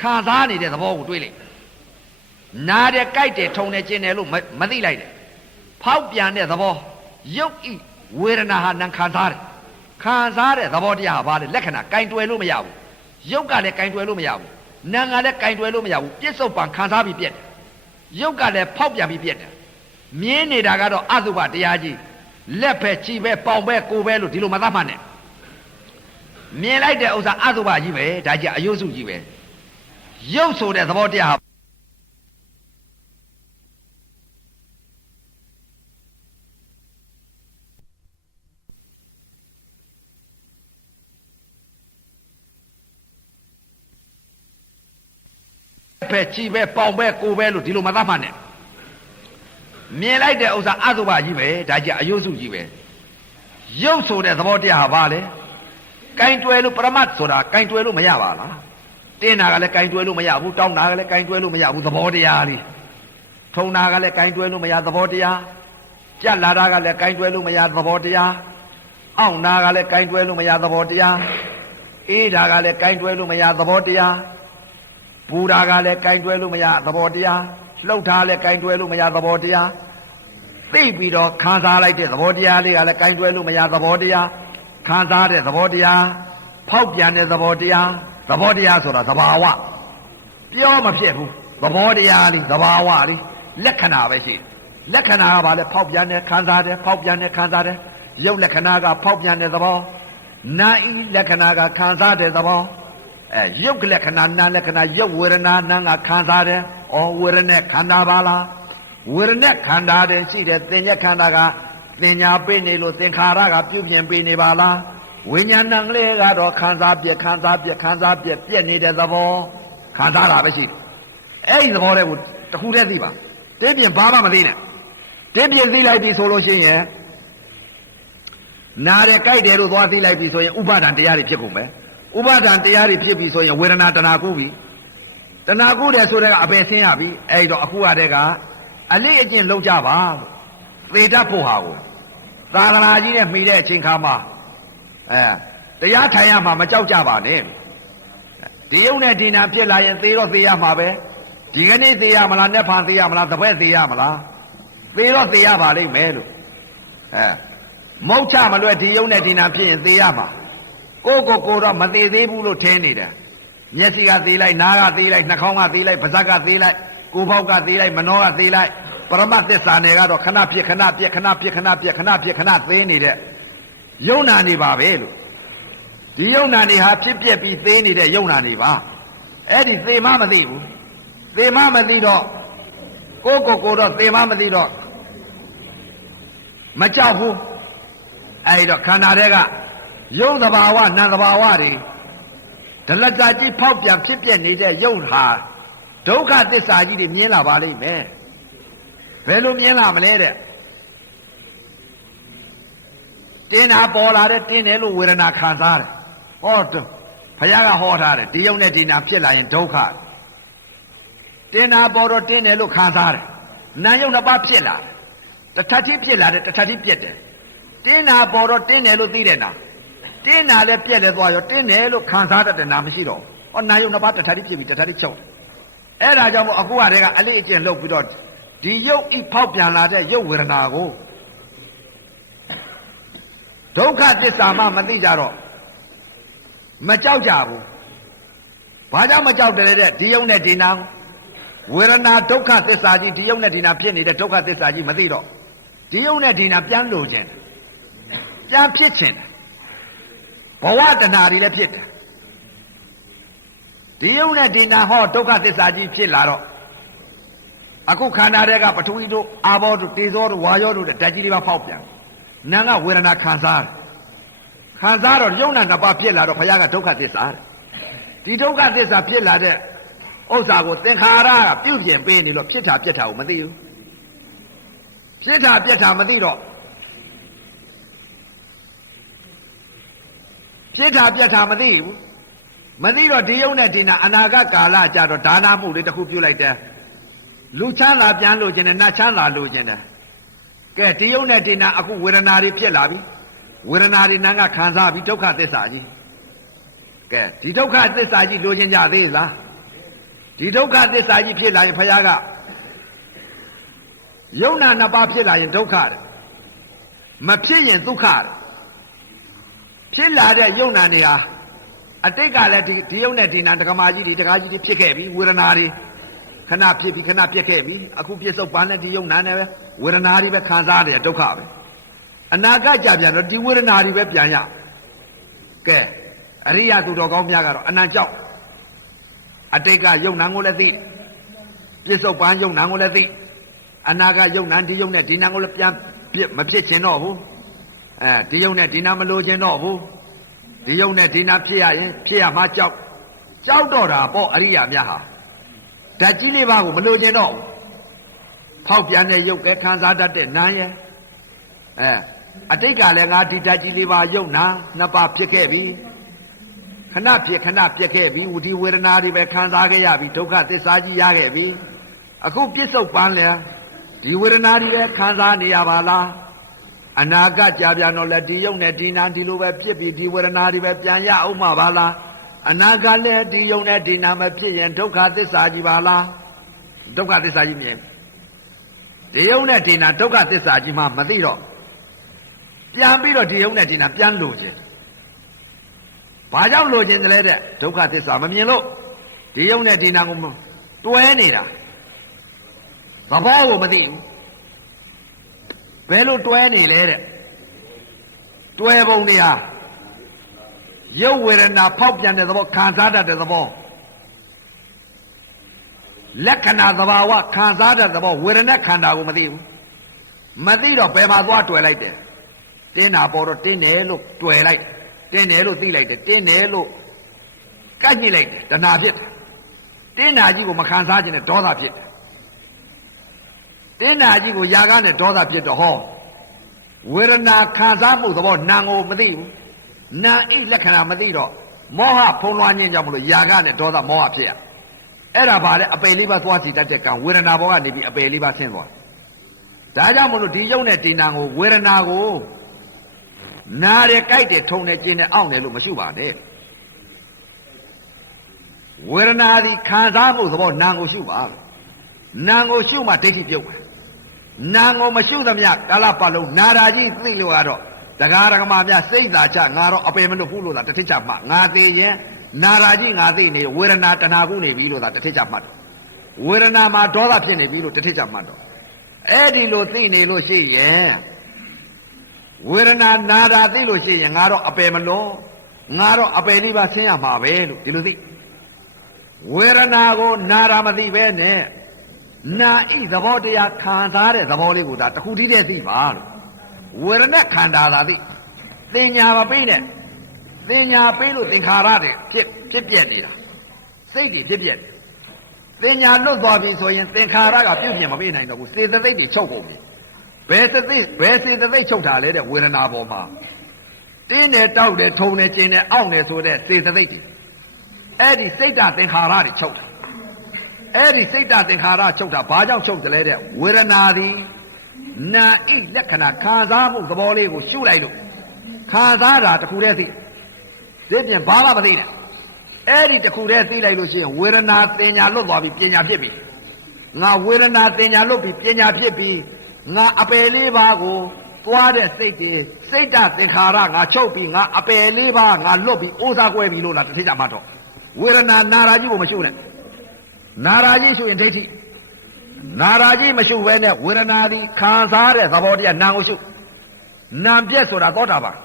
ခံစားနေတဲ့သဘောကိုတွေ့လိမ့်နားတယ်ကြိုက်တယ်ထုံတယ်ကျင်တယ်လို့မသိလိုက်တယ်ဖောက်ပြန်တဲ့သဘောရုပ်ဤ ဝေဒနာဟာနံခံစားတယ်ခံစားတဲ့သဘောတရားဟာဘာလဲလက္ခဏာကင်တွယ်လို့မရဘူးရုပ်ကလည်းကင်တွယ်လို့မရဘူးနာမ်ကလည်းကင်တွယ်လို့မရဘူးပြစ္ဆုတ်ပံခံစားပြီးပြက်တယ်ရုပ်ကလည်းဖောက်ပြန်ပြီးပြက်တယ်မြင်နေတာကတော့အသုဘတရားကြီးလက်ပဲခြေပဲပေါင်ပဲကိုယ်ပဲလို့ဒီလိုမသတ်မှတ်နဲ့မြင်လိုက်တဲ့ဥစ္စာအသုဘကြီးပဲဒါကြီးအယုစုကြီးပဲရုပ်ဆိုတဲ့သဘောတရားဟာပဲခြေပဲပေါင်ပဲကိုယ်ပဲလို့ဒီလိုမသတ်မှတ်နဲ့မြင်လိုက်တဲ့ဥစ္စာအသုဘကြီးပဲဒါကြီးအယုစုကြီးပဲရုပ်ဆိုတဲ့သဘောတရားဟာဘာလဲကင်တွယ်လို့ပရမတ်ဆိုတာကင်တွယ်လို့မရပါလားတင်းနာကလည်းကင်တွယ်လို့မရဘူးတောင်းနာကလည်းကင်တွယ်လို့မရဘူးသဘောတရားလေးထုံနာကလည်းကင်တွယ်လို့မရသဘောတရားကြက်လာတာကလည်းကင်တွယ်လို့မရသဘောတရားအောင့်နာကလည်းကင်တွယ်လို့မရသဘောတရားအေးတာကလည်းကင်တွယ်လို့မရသဘောတရားပူတာကလည်းကင်တွယ်လို့မရသဘောတရားလှုပ်ထားလည်းကင်တွယ်လို့မရသဘောတရားသိပြီးတော့ခံစားလိုက်တဲ့သဘောတရားလေးကလည်းကင်တွယ်လို့မရသဘောတရားခံစားတဲ့သဘောတရားဖောက်ပြန်တဲ့သဘောတရားဆိုတာသဘာဝပြောမဖြစ်ဘူးသဘောတရားလေးသဘာဝလေးလက္ခဏာပဲရှိလက္ခဏာကဘာလဲဖောက်ပြန်တဲ့ခံစားတဲ့ဖောက်ပြန်တဲ့ခံစားတဲ့ရုပ်လက္ခဏာကဖောက်ပြန်တဲ့သဘောနာဤလက္ခဏာကခံစားတဲ့သဘောရုပ်လက္ခဏာနာလက္ခဏာရုပ်ဝေဒနာနာကခံစားတယ်ဩဝေဒနဲ့ခန္ဓာပါလားဝေဒနဲ့ခန္ဓာတဲ့ရှိတဲ့သင်္ညက်ခန္ဓာကသင်ညာပေးနေလို့သင်္ခါရကပြုပြင်ပေးနေပါလားဝိညာဏံလေးကတော့ခံစားပြက်ပြက်နေတဲ့သဘောခံစားတာပဲရှိတယ်အဲ့ဒီသဘောလေးကိုတခုတည်းသိပါတင်းပြင်ဘာမှမသိနဲ့တင်းပြင်သိလိုက်ပြီဆိုလို့ရှိရင်နားတယ်ကြိုက်တယ်လို့သွားသိလိုက်ပြီဆိုရင်ဥပါဒံတရားတွေဖြစ်ကုန်ပဲဥပါဒံတရားတွေဖြစ်ပြီဆိုရင်ဝေဒနာတဏှာကူးပြီတဏှာကူးတယ်ဆိုတဲ့အပယ်ဆင်းရပြီအဲ့တော့အခုရတဲ့ကအလေးအကျင့်လုံးကြပါသေတတ်ဖို့ဟာကိုသာသနာကြီးနဲ့မှီတဲ့အချိန်ခါမှာတရားထိုင်ရမှာမကြောက်ကြပါနဲ့ဒီယုံနဲ့ဒီနာဖြစ်လာရင်သေတော့သေရမှာပဲဒီကနေ့သေရမလားနဲ့ဖန်သေရမလားတပည့်သေရမလားသေတော့သေရပါလိမ့်မယ်လို့မဟုတ်ချမလွဲဒီယုံနဲ့ဒီနာဖြစ်ရင်သေရမှာကိုတော့မသေးသေးဘူးလို့ထင်နေတယ်မျက်စိကသေးလိုက်နားကသေးလိုက်နှာခေါင်းကသေးလိုက်ပါးစပ်ကသေးလိုက်ကိုယ်ပေါက်ကသေးလိုက်မနှောကသေးလိုက်ပရမတ်သစ္စာနယ်ကတော့ခဏဖြစ်ခဏပြက်ခဏဖြစ်ခဏပြက်ခဏဖြစ်ခဏသေးနေတဲ့ယုံနာနေပါပဲလို့ဒီယုံနာနေဟာဖြစ်ပြက်ပြီးသေးနေတဲ့ယုံနာနေပါအဲ့ဒီသေမမသိဘူးသေမမသိတော့ကိုတော့သေမမသိတော့မကြောက်ဘူးအဲ့တော့ခန္ဓာတွေကယုံသဘာဝနာမ်သဘာဝတွေဒလကြကြီးဖောက်ပြန်ဖြစ်ပြက်နေတဲ့ယုံဟာဒုက္ခသစ္စာကြီးတွေမြင်လာပါလိမ့်မယ်ဘယ်လိုမြင်လာမလဲတဲ့တင်းတာပေါ်လာတဲ့တင်းတယ်လို့ဝေဒနာခံစားတယ်ဟောဘုရားကဟောထားတယ်ဒီယုံနဲ့ဒီနာဖြစ်လာရင်ဒုက္ခတင်းတာပေါ်တော့တင်းတယ်လို့ခံစားတယ်နာယုံနှစ်ပါးဖြစ်လာတယ်တထတိဖြစ်လာတယ်တထတိပြက်တယ်တင်းတာပေါ်တော့တင်းတယ်လို့သိတယ်နာတင်းတာလည်းပြက်လည်းသွားရောတင်းတယ်လို့ခံစားတတ်တဲ့နာမရှိတော့ဟောနာယုံနှစ်ပါးတထတိဖြစ်ပြီးတထတိချုပ်အဲ့ဒါကြောင့်မို့အခုကတည်းကအလေးအကျင့်လုပ်ပြီးတော့ဒီယုတ်ဤဖောက်ပြန်လာတဲ့ယုတ်ဝေဒနာကိုဒုက္ခသစ္စာမှမသိကြတော့မကြောက်ကြဘူးဘာကြောင့်မကြောက်တယ်တဲ့ဒီယုတ်နဲ့ဒီနာဝေဒနာဒုက္ခသစ္စာကြီးဒီယုတ်နဲ့ဒီနာဖြစ်နေတဲ့ဒုက္ခသစ္စာကြီးမသိတော့ဒီယုတ်နဲ့ဒီနာပြန်လို့ခြင်းပြန်ဖြစ်ခြင်းဘဝတဏှာတွေလည်းဖြစ်တယ်ဒီယုတ်နဲ့ဒီနာဟောဒုက္ခသစ္စာကြီးဖြစ်လာတော့အခုခန္ဓာတွေကပထဝီတို့အာဘောတို့တေဇောတို့ဝါယောတို့ဓာတ်ကြီးတွေပါဖောက်ပြန်နာကဝေဒနာခံစားတော့ယုံနာနှစ်ပါးဖြစ်လာတော့ဘုရားကဒုက္ခသစ္စာဒီဒုက္ခသစ္စာဖြစ်လာတဲ့ဥစ္စာကိုသင်္ခါရကပြုပြင်ပေးနေလို့ဖြစ်တာပြက်တာကိုမသိဘူးဖြစ်တာပြက်တာမသိတော့ဖြစ်တာပြက်တာမသိဘူးမသိတော့ဒီယုံနဲ့ဒီနာအနာဂတ်ကာလကြတော့ဒါနမှုလေးတစ်ခုပြုလိုက်တယ်လူချမ်းသာပြန်လို့ခြင်းနဲ့နတ်ချမ်းသာလို့ခြင်းနဲ့ကဲဒီယုံနဲ့ဒီနာအခုဝေဒနာတွေဖြစ်လာပြီဝေဒနာတွေနာကခံစားပြီးဒုက္ခသစ္စာကြီးကဲဒီဒုက္ခသစ္စာကြီးလိုချင်ကြသေးလားဒီဒုက္ခသစ္စာကြီးဖြစ်လာရင်ဘုရားကယုံနာနှစ်ပါးဖြစ်လာရင်ဒုက္ခတယ် မဖြစ်ရင်ဒုက္ခဖြစ်လာတဲ့ယုံနာတွေဟာအတိတ်ကလည်းဒီယုံနဲ့ဒီနာဒကမာကြီးတွေဒကာကြီးတွေဖြစ်ခဲ့ပြီဝေဒနာတွေခဏဖြစ်ပြီးခဏပြက်ခဲ့ပြီအခုပြစ္ဆုတ်ပန်းနဲ့ဒီယုံနာနဲ့ပဲဝေဒနာတွေပဲခံစားရတယ်ဒုက္ခပဲအနာဂတ်ကြပြန်တော့ဒီဝေဒနာတွေပဲပြန်ရကဲအရိယသူတော်ကောင်းများကတော့အနန္တကြောက်အတိတ်ကယုံနာကိုလည်းသိပြစ္ဆုတ်ပန်းယုံနာကိုလည်းသိအနာဂတ်ယုံနာဒီယုံနဲ့ဒီနာကိုလည်းပြန်မဖြစ်ချင်တော့ဘူးဒီယုံနဲ့ဒီနာမလိုချင်တော့ဘူးဒီယုံနဲ့ဒီနာဖြစ်ရရင်ဖြစ်ရမှကြောက်တော့တာပေါ့အရိယာများဟာဓာတ်ကြီးလေးပါးကိုမလိုချင်တော့ဘူးဖောက်ပြန်တဲ့ယုတ်ကဲခံစားတတ်တဲ့နာရဲ့အတိတ်ကလည်းငါဒီဓာတ်ကြီးလေးပါးယုတ်နာနှစ်ပါးဖြစ်ခဲ့ပြီခဏဖြစ်ခဏပြက်ခဲ့ပြီဝတိဝေဒနာတွေပဲခံစားခဲ့ရပြီဒုက္ခသစ္စာကြီးရခဲ့ပြီအခုပြစ္ဆုတ်ပန်းလဲဒီဝေဒနာတွေပဲခံစားနေရပါလားအနာဂတ်ကြာပြန်တော့လဲဒီယုံနဲ့ဒီနာဒီလိုပဲဖြစ်ပြီးဒီဝေဒနာတွေပဲပြန်ရအောင်မှာပါလားအနာဂတ်လည်းဒီယုံနဲ့ဒီနာမဖြစ်ရင်ဒုက္ခသစ္စာကြီးပါလားဒုက္ခသစ္စာကြီးမြင်ဒီယုံနဲ့ဒီနာဒုက္ခသစ္စာကြီးမှမသိတော့ပြန်ပြီးတော့ဒီယုံနဲ့ဒီနာပြန်လို့ခြင်းဘာကြောင့်လို့ခြင်းတလဲတဲ့ဒုက္ခသစ္စာမမြင်လို့ဒီယုံနဲ့ဒီနာကိုတွဲနေတာသဘောကိုမသိဘူးဘယ်လိုတွဲနေလဲတဲ့တွဲပုံတွေဟာရုပ်ဝေဒနာဖောက်ပြန်တဲ့သဘောခံစားတတ်တဲ့သဘောလက္ခဏာသဘာဝခံစားတတ်တဲ့သဘောဝေဒနာခန္ဓာကိုမသိဘူးမသိတော့ဘယ်မှာသွားတွေ့လိုက်တယ်တင်းတာပေါ်တော့တင်းတယ်လို့တွေ့လိုက်တင်းတယ်လို့သိလိုက်တယ်တင်းတယ်လို့ကန့်ညစ်လိုက်တယ်တဏှာဖြစ်တယ်တင်းတာကြီးကိုမခံစားခြင်းနဲ့ဒေါသဖြစ်တယ်တင်းတာကြီးကိုຢာကားနဲ့ဒေါသဖြစ်တော့ဟောဝေဒနာခံစားမှုသဘောနာကိုမသိဘူးနာအိလက္ခဏာမသိတော့မောဟဖုံးလွှမ်းခြင်းကြောင့်မလို့ຢာကနဲ့ဒေါသမောဟဖြစ်ရအဲ့ဒါပါလေအပယ်လေးပါးသွားစီတတ်တဲ့ကံဝေဒနာဘောကနေပြီးအပယ်လေးပါးဆင်းသွားဒါကြောင့်မလို့ဒီယုံနဲ့ဒီနာကိုဝေဒနာကိုနားတယ်ကြိုက်တယ်ထုံတယ်ကျင်တယ်အောင့်တယ်လို့မရှိပါနဲ့ဝေဒနာဒီခံစားမှုသဘောနာကိုရှုပါနာကိုရှုမှဒိဋ္ဌိပြုတ်ပါနာကိုမရှုသမျှကာလပတ်လုံးနာရာကြီးသိလို့ကတော့တရားဓမ္မများစိတ်သာချငါတော့အပယ်မလို့ဘူးလို့သာတစ်ထစ်ချမှငါသိရင်နာရာကြီးငါသိနေဝေဒနာတဏှာကုနေပြီလို့သာတစ်ထစ်ချမှတ်ဝေဒနာမှာဒေါသဖြစ်နေပြီလို့တစ်ထစ်ချမှတ်တော့အဲ့ဒီလိုသိနေလို့ရှိရင်ဝေဒနာနာရာသိလို့ရှိရင်ငါတော့အပယ်မလို့ငါတော့အပယ်လေးပါဆင်းရမှာပဲလို့ဒီလိုသိဝေဒနာကိုနာရာမသိပဲနဲ့နာဤသဘောတရားခံစားတဲ့သဘောလေးကိုသာတစ်ခုတည်းတည်းသိပါလို့ဝေဒနာခန္ဓာသာသိသင်ညာမပေးနဲ့သင်ညာပေးလို့သင်္ခါရတွေဖြစ်ပြက်နေတာစိတ်တွေဖြစ်ပြက်သင်ညာလွတ်သွားပြီဆိုရင်သင်္ခါရကပြုတ်ပြက်မပေးနိုင်တော့ဘူးစေတသိက်တွေချုပ်ကုန်ပြီဘယ်စေတသိက်ချုပ်တာလဲတဲ့ဝေဒနာပေါ်မှာတင်းတယ်တောက်တယ်ထုံတယ်ကျင်တယ်အောင့်တယ်ဆိုတဲ့စေတသိက်တွေအဲ့ဒီစိတ်ဓာတ်သင်္ခါရတွေချုပ်တာအဲ့ဒီစိတ်ဓာတ်သင်္ခါရချုပ်တာဘာကြောင့်ချုပ်တယ်လဲတဲ့ဝေဒနာသည်နာဣလက္ခဏာခံစားမှုသဘောလေးကိုရှုလိုက်လို့ခံစားတာတခုတည်းသိဒီပြင်ဘာမှမသိနဲ့အဲ့ဒီတခုတည်းသိလိုက်လို့ရှိရင်ဝေဒနာတင်ညာလွတ်သွားပြီပညာဖြစ်ပြီငါဝေဒနာတင်ညာလွတ်ပြီပညာဖြစ်ပြီငါအပယ်လေးပါးကိုတွားတဲ့စိတ်တွေစိတ်ဓာတ်သင်္ခါရငါချုပ်ပြီငါအပယ်လေးပါးငါလွတ်ပြီအိုးစားကွဲပြီလို့လားတစ်ထစ်ကြမှာတော့ဝေဒနာနာရာကြီးကိုမရှုနဲ့နာရာကြီးဆိုရင်ဒိဋ္ဌိနာရာကြီးမရှုဘဲနဲ့ဝေဒနာသည်ခံစားတဲ့သဘောတရားနာကိုရှုနာပြက်ဆိုတာသောတာပန်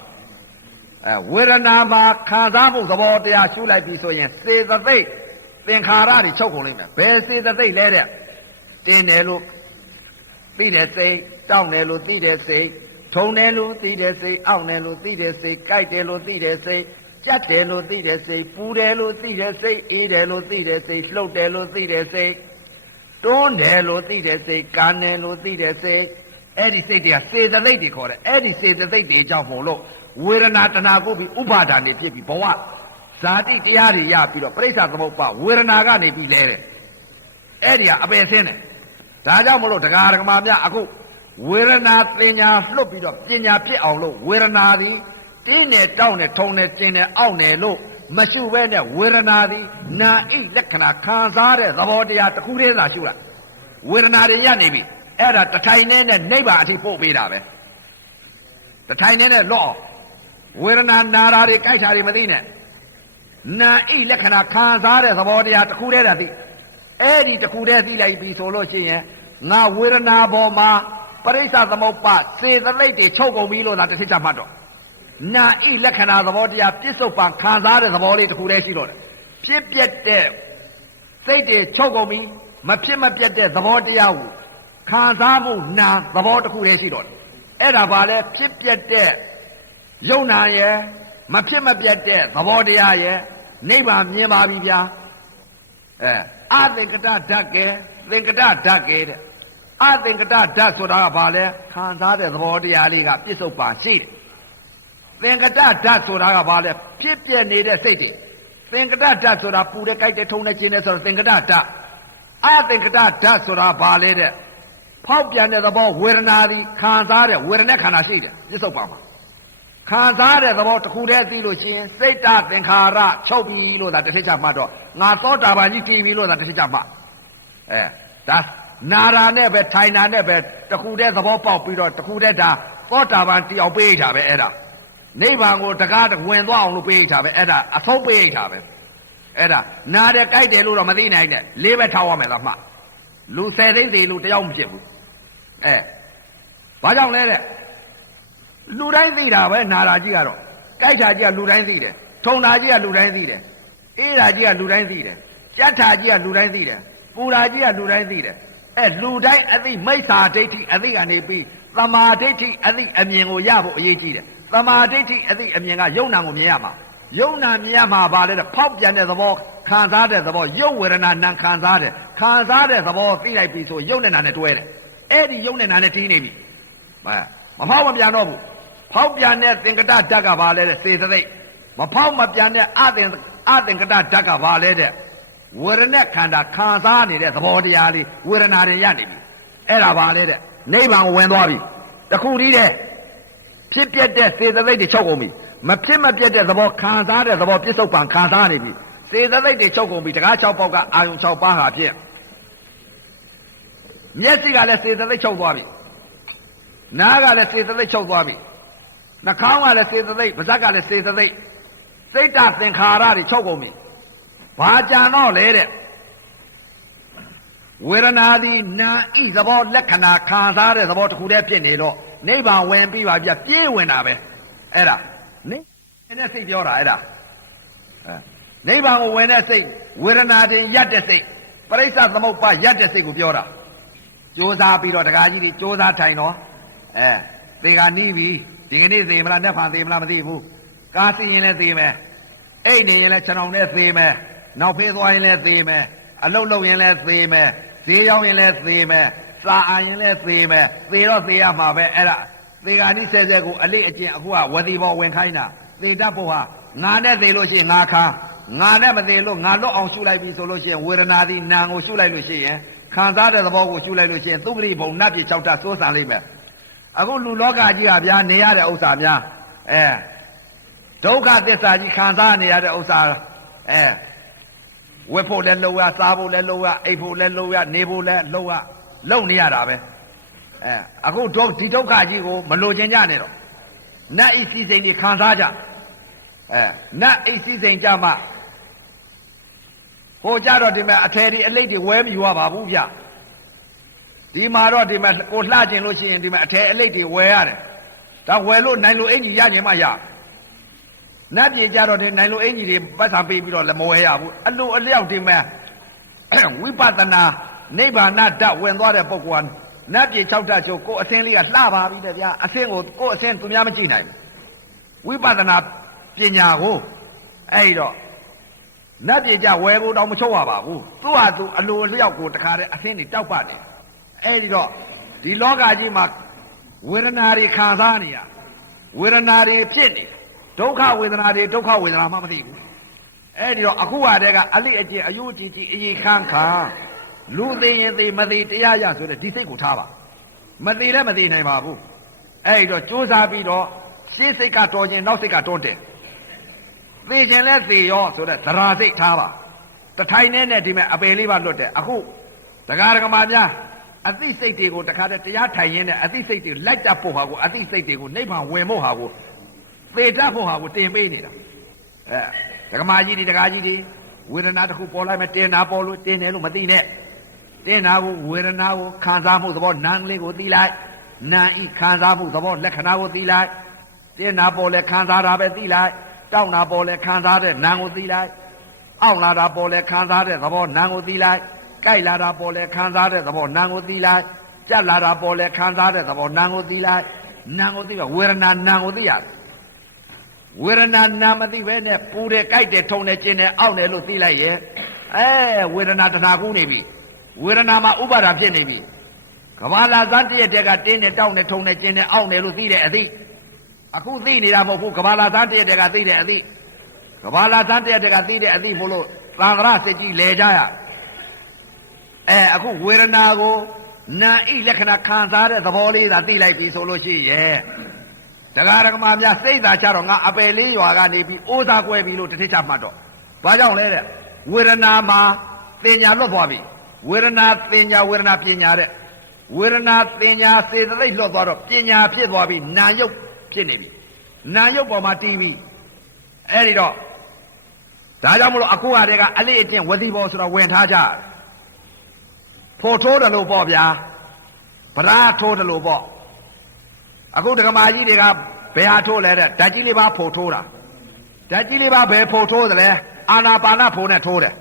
ဝေဒနာမှာခံစားမှုသဘောတရားရှုလိုက်ပြီဆိုရင်စေတသိက်သင်္ခါရတွေချုပ်ကုန်လိမ့်မယ်ဘယ်စေတသိက်လဲတဲ့တင်းတယ်လို့သိတဲ့စိတ်တောင့်တယ်လို့သိတဲ့စိတ်ထုံတယ်လို့သိတဲ့စိတ်အောင့်တယ်လို့သိတဲ့စိတ်ကြိုက်တယ်လို့သိတဲ့စိတ်ကြက်တယ်လို့သိတဲ့စိတ်ပူတယ်လို့သိတဲ့စိတ်အေးတယ်လို့သိတဲ့စိတ်လှုပ်တယ်လို့သိတဲ့စိတ်တွန်းတယ်လို့သိတဲ့စိတ်ကန်းတယ်လို့သိတဲ့စိတ်အဲ့ဒီစိတ်တွေကစေတသိက်တွေခေါ်တယ်အဲ့ဒီစေတသိက်တွေကြောင့်မို့လို့ဝေဒနာတဏှာကိုပြီးဥပါဒာနေဖြစ်ပြီးဘဝဇာတိတရားတွေရပြီးတော့ပြိဿသမုပ္ပါဝေဒနာကနေပြီးလဲတယ်အဲ့ဒီကအပယ်ဆင်းတယ်ဒါကြောင့်မလို့တရားဓမ္မများအခုဝေဒနာပညာလွတ်ပြီးတော့ပညာဖြစ်အောင်လို့ဝေဒနာသည်တင်းနဲ့တောင်းနဲ့ထုံနဲ့ကျင်နဲ့အောင့်နဲ့လို့မရှုဘဲနဲ့ဝေဒနာသည်နာဣလက္ခဏာခံစားတဲ့သဘောတရားတစ်ခုတည်းသာရှုလိုက်ဝေဒနာတွေရနေပြီအဲ့ဒါတထိုင်နဲ့နိဗ္ဗာန်အထိပို့ပေးတာပဲ တထိုင်နဲ့လော့ဝေဒနာနာတာတွေကြိုက်တာတွေမသိနဲ့နာဣလက္ခဏာခံစားတဲ့သဘောတရားတစ်ခုတည်းတည်းသိအဲ့ဒီတစ်ခုတည်းသိလိုက်ပြီဆိုလို့ရှိရင်ငါဝေဒနာပေါ်မှာပရိစ္ဆသမုပ္ပါစေတသိက်တွေချုပ်ကုန်ပြီလို့သာတစ်ချက်ချမှတ်တော့နာဣလက္ခဏာသဘောတရားပြစ္ဆုတ်ပံခံစားတဲ့သဘောလေးတစ်ခုတည်းရှိတော့တယ်ဖြစ်ပြတဲ့စိတ်တွေချုပ်ကုန်ပြီမဖြစ်မပြတ်တဲ့သဘောတရားကိုခံစားမှုနာသဘောတစ်ခုတည်းရှိတော့တယ်အဲ့ဒါဘာလဲဖြစ်ပြတဲ့ယုံနာရဲ့မဖြစ်မပြတ်တဲ့သဘောတရားရဲ့နိဗ္ဗာန်မြင်ပါပြီဗျာအသင်္ကတဓာတ်ကဲသင်္ကတဓာတ်ကဲတဲ့အသင်္ကတဓာတ်ဆိုတာကဘာလဲခံစားတဲ့သဘောတရားလေးကပြစ္ဆုတ်ပံရှိတယ်သင်္ကတဓာတ်ဆိုတာကဘာလဲဖြစ်ပြနေတဲ့စိတ်တွေသင်္ကတဓာတ်ဆိုတာပူတဲ့ကြိုက်တဲ့ထုံတဲ့ကျင်းတဲ့ဆိုတော့သင်္ကတဓာတ်အသင်္ကတဓာတ်ဆိုတာဘာလဲတဲ့ဖောက်ပြန်တဲ့သဘောဝေဒနာသည်ခံစားတဲ့ဝေဒနာခန္ဓာရှိတယ်ပြစ္ဆုတ်ပံမှာခံစားတဲ့သဘောတစ်ခုတည်းသိလို့ရှိရင်စိတ်တသင်္ခါရချုပ်ပြီလို့သာတစ်ထစ်ချမှတ်တော့ငါသောတာပန်ကြီးတည်ပြီလို့သာတစ်ထစ်ချမှတ်ဒါနာရာနဲ့ပဲထိုင်နာနဲ့ပဲတစ်ခုတည်းသဘောပေါက်ပြီးတော့တစ်ခုတည်းဒါသောတာပန်တည်အောင်ပေးထားပဲအဲ့ဒါနိဗ္ဗာန်ကိုတကားဝင်သွားအောင်လို့ပေးထားပဲအဲ့ဒါအဆုံးပေးထားပဲအဲ့ဒါနာတယ်ကြိုက်တယ်လို့တော့မသိနိုင်နဲ့လေးပဲထားရမယ်လားမှလူ10သိန်းစီလူတယောက်မဖြစ်ဘူးဘာကြောင့်လဲတဲ့လူတိုင်းသိတာပဲနာတာကြီးကတော့ကြိုက်တာကြီးကလူတိုင်းသိတယ်ထုံတာကြီးကလူတိုင်းသိတယ်အေးတာကြီးကလူတိုင်းသိတယ်ကြက်တာကြီးကလူတိုင်းသိတယ်ပူတာကြီးကလူတိုင်းသိတယ်လူတိုင်းအသိမိစ္ဆာဒိဋ္ဌိအသိကနေပြီးသမာဓိဋ္ဌိအသိအမြင်ကိုရဖို့အရေးကြီးတယ်သမာဓိဋ္ဌိအသိအမြင်ကယုံနာကိုမြင်ရမှာယုံနာမြင်ရမှာပါလေတဲ့ဖောက်ပြန်တဲ့သဘောခံစားတဲ့သဘောယုတ်ဝေဒနာနာခံစားတဲ့သဘောသိလိုက်ပြီဆိုယုတ်နဲ့နာနဲ့တွဲတယ်အဲ့ဒီယုတ်နဲ့နာနဲ့တီးနေပြီမဖောက်မပြန်တော့ဘူးဖောက်ပြန်တဲ့သင်္ကတဓာတ်ကဘာလဲတဲ့စေတသိက်မဖောက်မပြန်တဲ့အသင်္ကတဓာတ်ကဘာလဲတဲ့ဝေဒနာခန္ဓာခံစားနေတဲ့သဘောတရားလေးဝေဒနာတွေရနေပြီအဲ့ဒါဘာလဲတဲ့နိဗ္ဗာန်ကိုဝင်သွားပြီတခုတည်းတဲ့ဖြစ်ပြတဲ့စေတသိက်တွေချုပ်ကုန်ပြီမဖြစ်မပြတ်တဲ့သဘောခံစားတဲ့သဘောပြစ္ဆုတ်ပံခံစားနေပြီစေတသိက်တွေချုပ်ကုန်ပြီတကား6ပေါက်ကအာယုံ6ပါးဟာဖြင့်မျက်စိကလည်းစေတသိက်ချုပ်သွားပြီနားကလည်းစေတသိက်ချုပ်သွားပြီနှာခေါင်းကလည်းစေတသိက်ပါးစပ်ကလည်းစေတသိက်စိတ်တသင်္ခါရတွေချုပ်ကုန်ပြီဘာကြံတော့လဲတဲ့ဝေဒနာသည်နာဤသဘောလက္ခဏာခံစားတဲ့သဘောတစ်ခုတည်းဖြစ်နေတော့နိဗ္ဗာန်ဝင်ပြီးပါပြပြေးဝင်တာပဲအဲ့ဒါနိဗ္ဗာန်နဲ့စိတ်ပြောတာအဲ့ဒါနိဗ္ဗာန်ကိုဝင်တဲ့စိတ်ဝေဒနာတင်ရက်တဲ့စိတ်ပရိစ္ဆသမုပ္ပါရက်တဲ့စိတ်ကိုပြောတာကြိုးစားပြီးတော့တကားကြီးတွေကြိုးစားထိုင်တော့သေကနီးပြီဒီကနေ့သေမလားနှစ်ဖန်သေမလားမသိဘူးကားစီရင်လည်းသေမယ်အိတ်နေရင်လည်းခြံအောင်လည်းသေမယ်နောက်ဖေးသွားရင်လည်းသေမယ်အလုတ်လုတ်ရင်လည်းသေမယ်ဈေးရောက်ရင်လည်းသေမယ်စာအာရင်လည်းသေမယ်သေတော့သေရမှာပဲအဲ့ဒါသေကနီးဆဲဆဲကိုအလေးအကျင့်အခုကဝတိဘောဝင်ခိုင်းတာသေတတ်ဖို့ဟာငါနဲ့သေလို့ရှိရင်ငါခါငါနဲ့မသေလို့ငါလွတ်အောင်ရှုလိုက်ပြီဆိုလို့ရှိရင်ဝေဒနာသည်နာကိုရှုလိုက်လို့ရှိရင်ခံစားတဲ့သဘောကိုရှုလိုက်လို့ရှိရင်သုပတိဘုံနတ်ပြည်6ဓာတ်စိုးစံလိမ့်မယ်အခုလူလောကကြီးကဗျာနေရတဲ့ဥစ္စာများဒုက္ခသစ္စာကြီးခံစားနေရတဲ့ဥစ္စာဝတ်ဖို့လည်းလုပ်ရစားဖို့လည်းလုပ်ရအိပ်ဖို့လည်းလုပ်ရနေဖို့လည်းလုပ်နေရတာပဲအခုဒီဒုက္ခကြီးကိုမလိုချင်ကြနဲ့တော့နတ်ဤစည်းစိမ်တွေခံစားကြနတ်ဤစည်းစိမ်ကြမှာဟိုကြတော့ဒီမှာအထယ်ဒီအလိတ်တွေဝဲမယူရပါဘူးဗျဒီမှာတော့ဒီမှာကိုလှကျင်လို့ရှိရင်ဒီမှာအထယ်အလိတ်တွေဝဲရတယ်ဒါဝဲလို့နိုင်လို့အင်ကြီးရခြင်းမှရနတ်ပြည်ကြတော့ဒီနိုင်လို့အင်ကြီးတွေပတ်စာပေးပြီးတော့လည်းမဝဲရဘူးအလိုအလျောက်ဒီမှာဝိပဿနာနိဗ္ဗာန်ဓာတ်ဝင်သွားတဲ့ပုဂ္ဂိုလ်ကနတ်ပြည်6ဓာတ်ချို့ကိုယ်အစင်းလေးကလှပါပြီတဲ့ဗျာအစင်းကိုကိုယ်အစင်းသူများမကြည့်နိုင်ဘူးဝိပဿနာပညာကိုအဲ့တော့နတ်ပြည်ကြဝဲဖို့တော့မချုပ်ရပါဘူးသူ့ဟာသူအလိုအလျောက်ကိုတခါတည်းအစင်းတွေတောက်ပါတယ်အဲ့ဒီတော့ဒီလောကကြီးမှာဝေဒနာတွေခံစားနေရဝေဒနာတွေဖြစ်နေဒုက္ခဝေဒနာတွေဒုက္ခဝေဒနာမှမသိဘူးအဲ့ဒီတော့အခုဟာတည်းကအလိအကျင့်အယုကြည်ကြည်အေးခန်းခါလူသိရင်သိမသိတရားရဆိုတဲ့ဒီစိတ်ကိုထားပါမသိလည်းမသိနိုင်ပါဘူးအဲ့ဒီတော့ကြိုးစားပြီးတော့ရှေ့စိတ်ကတော်ခြင်းနောက်စိတ်ကတွန်းတယ်သိခြင်းလဲသိရောဆိုတဲ့သရာစိတ်ထားပါတထိုင်နဲ့ဒီမဲ့အပယ်လေးပါလွတ်တယ်အခုဒကာဒကမာများ အသိစိတ်တွေကိုတခါတည်းတရားထိုင်ရင်းနဲ့အသိစိတ်တွေလိုက်တတ်ဖို့ဟာကိုအသိစိတ်တွေကိုနိဗ္ဗာန်ဝင်ဖို့ဟာကိုသေတတ်ဖို့ဟာကိုတင်ပေးနေတာဒကမာကြီးတွေဒကာကြီးတွေဝေဒနာတစ်ခုပေါ်လိုက်မှတင်တာပေါ်လို့တင်တယ်လို့မသိနဲ့တင်တာကိုဝေဒနာကိုခံစားမှုသဘောနာမ်လေးကိုသိလိုက်နာဤခံစားမှုသဘောလက္ခဏာကိုသိလိုက်တင်တာပေါ်လဲခံစားတာပဲသိလိုက်တောက်တာပေါ်လဲခံစားတဲ့နာမ်ကိုသိလိုက်အောင့်လာတာပေါ်လဲခံစားတဲ့သဘောနာမ်ကိုသိလိုက်ကြိုက်လာတာပေါ်လဲခံစားတဲ့သဘောနာမ်ကိုသိလိုက်ကြက်လာတာပေါ်လဲခံစားတဲ့သဘောနာမ်ကိုသိလိုက်နာမ်ကိုသိကဝေဒနာနာမ်ကိုသိရတယ်ဝေဒနာနာမသိပဲနဲ့ပူတယ်ကြိုက်တယ်ထုံတယ်ကျင်တယ်အောင့်တယ်လို့သိလိုက်ရဲ့ဝေဒနာတဏှာကူးနေပြီဝေဒနာမှာဥပါဒာဖြစ်နေပြီကဘာလာဇန်တရက်တက်ကတင်းတယ်တောက်တယ်ထုံတယ်ကျင်တယ်အောင့်တယ်လို့သိတဲ့အသိအခုသိနေတာမဟုတ်ဘူးကဘာလာဇန်တရက်တက်ကသိတဲ့အသိကဘာလာဇန်တရက်တက်ကသိတဲ့အသိမို့လို့သံဃာစိတ်ကြီးလဲကြရအခုဝေဒနာကိုနာဤလက္ခဏာခံစားတဲ့သဘောလေးသာသိလိုက်ပြီဆိုလို့ရှိရဲ့ဒကာဒကမာများစိတ်သာချတော့ငါအပယ်လေးရွာကနေပြီးအိုးသားကွဲပြီလို့တစ်ထစ်ချမှတ်တော့ဘာကြောင့်လဲတဲ့ဝေဒနာမှာသင်ညာလွတ်သွားပြီဝေဒနာသင်ညာဝေဒနာပညာတဲ့ဝေဒနာသင်ညာစေတသိက်လွတ်သွားတော့ပညာဖြစ်သွားပြီနာယုတ်ဖြစ်နေပြီနာယုတ်ပေါ်မှာတီးပြီအဲ့ဒီတော့ဒါကြောင့်မလို့အခုဟာတွေကအလေးအကျင့်ဝစီဘောဆိုတော့ဝင်ထားကြဖို့ထိုးတယ်လို့ပေါ့ဗျာဗရာထိုးတယ်လို့ပေါ့အခုဒကမာကြီးတွေကဘယ်ဟာထိုးလဲတဲ့ဓာတ်ကြီးလေးပါဖို့ထိုးတာဓာတ်ကြီးလေးပါဘယ်ဖို့ထိုးသလဲအာနာပါနဖို့နဲ့ထိုးတယ်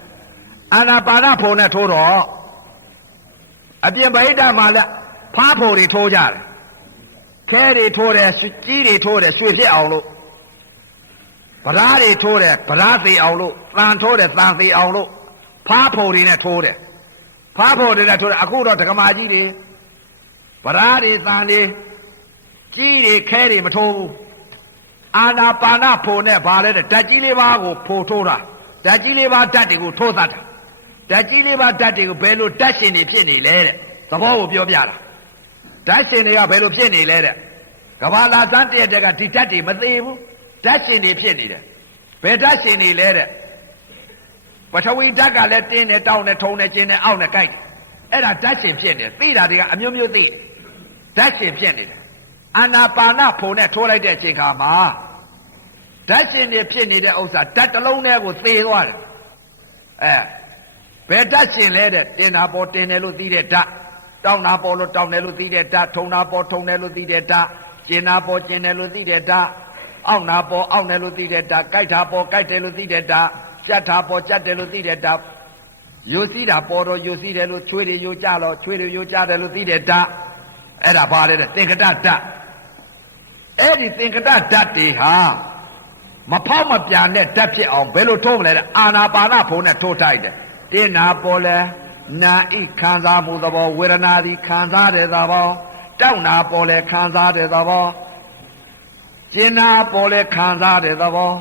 အာနာပါနဖို့နဲ့ထိုးတော့အပြင်ဗိဒ္ဓမှာလည်းဖားဖို့တွေထိုးကြတယ်ခဲတွေထိုးတယ်ကြီးတွေထိုးတယ်ရွှေဖြစ်အောင်လို့ဗရာတွေထိုးတယ်ဗရာသေးအောင်လို့တန်ထိုးတယ်တန်သေးအောင်လို့ဖားဖို့တွေနဲ့ထိုးတယ်ဖားဖို့တွေနဲ့ထိုးတယ်အခုတော့ဒကမာကြီးတွေဗရာတွေတန်တွေကြီးတွေခဲတွေမထိုးဘူးအာနာပါနဖို့နဲ့ဗာလဲတဲ့ဓာတ်ကြီးလေးပါးကိုဖို့ထိုးတာဓာတ်ကြီးလေးပါးဓာတ်တွေကိုထိုးသတ်တာဓာတ်ကြီးလေးပါးဓာတ်တွေကိုဘယ်လိုဓာတ်ရှင်တွေဖြစ်နေလဲတဲ့သဘောကိုပြောပြတာဓာတ်ရှင်တွေကဘယ်လိုဖြစ်နေလဲတဲ့ကဘာလာသန်းတရက်တက်ကဒီဓာတ်တွေမသေးဘူးဓာတ်ရှင်တွေဖြစ်နေတယ်ဘယ်ဓာတ်ရှင်တွေလဲတဲ့ပထဝီဓာတ်ကလည်းတင်းတယ်တောင်းတယ်ထုံတယ်ကျင်းတယ်အောင့်တယ်ကြိုက်တယ်အဲ့ဒါဓာတ်ရှင်ဖြစ်နေသိတာတွေကအမျိုးမျိုးသိဓာတ်ရှင်ဖြစ်နေတယ်အာနာပါနဖို့နဲ့ထိုးလိုက်တဲ့အချိန်ခါမှာဓာတ်ရှင်တွေဖြစ်နေတဲ့ဥစ္စာဓာတ်တစ်လုံးတည်းကိုသေသွားတယ်ဘယ်ဓာတ်ရှင်လဲတဲ့တင်တာပေါ်တင်တယ်လို့သိတဲ့ဓာတ်တောင်းတာပေါ်လို့တောင်းတယ်လို့သိတဲ့ဓာတ်ထုံတာပေါ်ထုံတယ်လို့သိတဲ့ဓာတ်ကျင်တာပေါ်ကျင်တယ်လို့သိတဲ့ဓာတ်အောင့်တာပေါ်အောင့်တယ်လို့သိတဲ့ဓာတ်ကြိုက်တာပေါ်ကြိုက်တယ်လို့သိတဲ့ဓာတ်ကြက်တာပေါ်ကြက်တယ်လို့သိတဲ့ဓာတ်ယိုစီးတာပေါ်တော့ယိုစီးတယ်လို့ချွေးတွေယိုကြတော့ချွေးတွေယိုကြတယ်လို့သိတဲ့ဓာတ်အဲ့ဒါဘာလဲတဲ့သင်္ကတဓာတ်အဲ့ဒီသင်္ကတဓာတ်တွေဟာမဖောက်မပြန်တဲ့ဓာတ်ဖြစ်အောင်ဘယ်လိုထိုးမလဲတဲ့အာနာပါနဖို့နဲ့ထိုးထိုက်တယ်တင်းနာပေါ်လဲနာဤခံစားမှုသဘောဝေဒနာသည်ခံစားတဲ့သဘောတောက်နာပေါ်လဲခံစားတဲ့သဘောကျင်နာပေါ်လဲခံစားတဲ့သဘော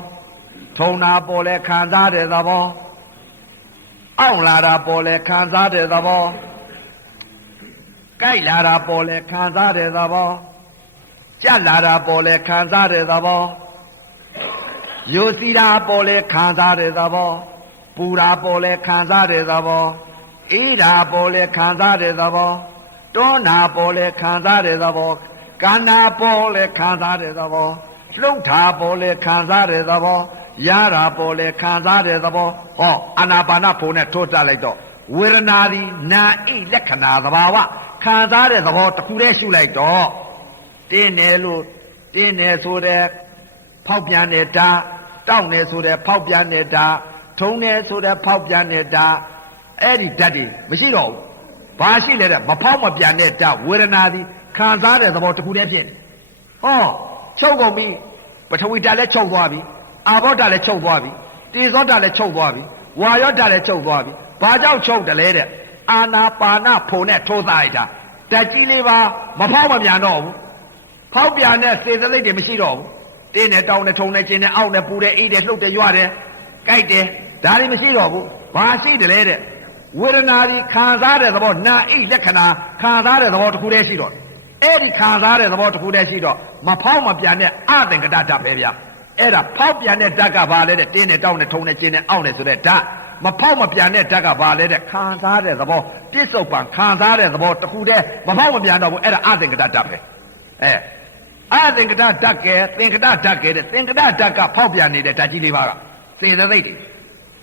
ထုံနာပေါ်လဲခံစားတဲ့သဘောအောင့်လာတာပေါ်လဲခံစားတဲ့သဘောကြိုက်လာတာပေါ်လဲခံစားတဲ့သဘောကြက်လာတာပေါ်လဲခံစားတဲ့သဘောယိုစီတာပေါ်လဲခံစားတဲ့သဘောပူတာပေါ်လဲခံစားတဲ့သဘောအေးတာပေါ်လဲခံစားတဲ့သဘောတွန်းတာပေါ်လဲခံစားတဲ့သဘောကန္နာပေါ်လဲခံစားတဲ့သဘောလှုပ်တာပေါ်လဲခံစားတဲ့သဘောရတာပေါ်လဲခံစားတဲ့သဘောဟောအာနာပါနဖို့နဲ့ထိုးတတ်လိုက်တော့ဝေဒနာသည်နာဤလက္ခဏာသဘာဝခံစားတဲ့သဘောတစ်ခုတည်းရှုလိုက်တော့တင်းတယ်လို့တင်းတယ်ဆိုတဲ့ဖောက်ပြန်နေတာတောက်တယ်ဆိုတဲ့ဖောက်ပြန်နေတာထုံတယ်ဆိုတဲ့ဖောက်ပြန်နေတာအဲ့ဒီဓာတ်တွေမရှိတော့ဘူးဘာရှိလဲတဲ့မဖောက်မပြန်တဲ့ဓာတ်ဝေဒနာသည်ခံစားတဲ့သဘောတစ်ခုတည်းဖြစ်နေဟောချုပ်ကုန်ပြီပထဝီဓာတ်လည်းချုပ်သွားပြီအာဘောဓာတ်လည်းချုပ်သွားပြီတေဇောဓာတ်လည်းချုပ်သွားပြီဝါယောဓာတ်လည်းချုပ်သွားပြီဘာကြောင့်ချုပ်တယ်လဲတဲ့အာနာပါနဖို့နဲ့ထိုးသားလိုက်တာဓာတ်ကြီးလေးပါမဖောက်မပြန်တော့ဘူးဖောက်ပြန်တဲ့စေတသိက်တွေမရှိတော့ဘူးတင်းနဲ့တောင်းနဲ့ထုံနဲ့ကျင်းနဲ့အောက်နဲ့ပူတဲ့အိတ်နဲ့လှုပ်တဲ့ရွတယ်ကြိုက်တယ်ဒါတွေမရှိတော့ဘူးဘာရှိတယ်လဲတဲ့ဝေဒနာဒီခံစားတဲ့သဘောနာအိတ်လက္ခဏာခံစားတဲ့သဘောတစ်ခုတည်းရှိတော့အဲ့ဒီခံစားတဲ့သဘောတစ်ခုတည်းရှိတော့မဖောက်မပြန်တဲ့အသင်္ကတဓာတ်ပဲဗျအဲ့ဒါဖောက်ပြန်တဲ့ဓာတ်ကဘာလဲတဲ့တင်းနဲ့တောင်းနဲ့ထုံနဲ့ကျင်းနဲ့အောက်နဲ့ဆိုတဲ့ဓာတ် မဖောက်မပြန်တဲ့ဓာတ်ကဘာလဲတဲ့ခံစားတဲ့သဘောပြစ္ဆုတ်ပံခံစားတဲ့သဘောတခုတည်းမဖောက်မပြန်တော့ဘူးအဲ့ဒါအသင်္ကတဓာတ်ပဲအသင်္ကတဓာတ်ကဲသင်္ကတဓာတ်ကဲတဲ့သင်္ကတဓာတ်ကဖောက်ပြန်နေတဲ့ဓာတ်ကြီးလေးပါကစေတသိက်တွေ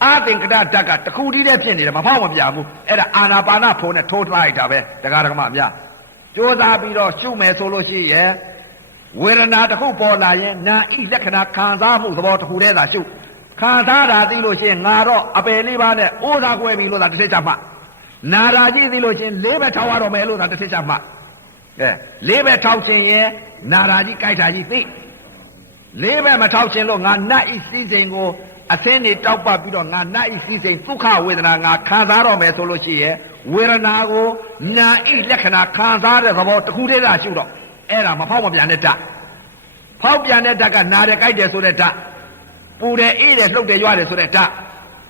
အသင်္ကတဓာတ်ကတခုတည်းတည်းဖြစ်နေတယ်မဖောက်မပြန်ဘူးအဲ့ဒါအာနာပါနဖုံနဲ့ထိုးထားလိုက်တာပဲတရားဓမ္မများကြိုးစားပြီးတော့ရှုမယ်ဆိုလို့ရှိရဲ့ဝေဒနာတစ်ခုပေါ်လာရင်နာဤလက္ခဏာခံစားမှုသဘောတစ်ခုတည်းသာရှုခံစားတာသိလို့ရှိရင်ငါတော့အပယ်လေးပါးနဲ့အိုးသာကွဲပြီလို့သာတစ်ထစ်ချမှနာရာကြီးသိလို့ရှိရင်လေးပဲထောက်ရတော့မယ်လို့သာတစ်ထစ်ချမှလေးပဲထောက်ခြင်းရဲ့နာရာကြီးကြိုက်တာကြီးသိလေးပဲမထောက်ခြင်းလို့ငါနတ်ဤစည်းစိမ်ကိုအသင်းနေတောက်ပပြီးတော့ငါနတ်ဤစည်းစိမ်ဒုက္ခဝေဒနာငါခံစားတော့မယ်ဆိုလို့ရှိရဲ့ဝေဒနာကိုနာဤလက္ခဏာခံစားတဲ့သဘောတစ်ခုတည်းသာရှုတော့အဲ့ဒါမဖောက်မပြန်တဲ့ဓာတ်ဖောက်ပြန်တဲ့ဓာတ်ကနာတယ်ကြိုက်တယ်ဆိုတဲ့ဓာတ်ပူတယ်အေးတယ်လှုပ်တယ်ရွတယ်ဆိုတဲ့ဓာတ်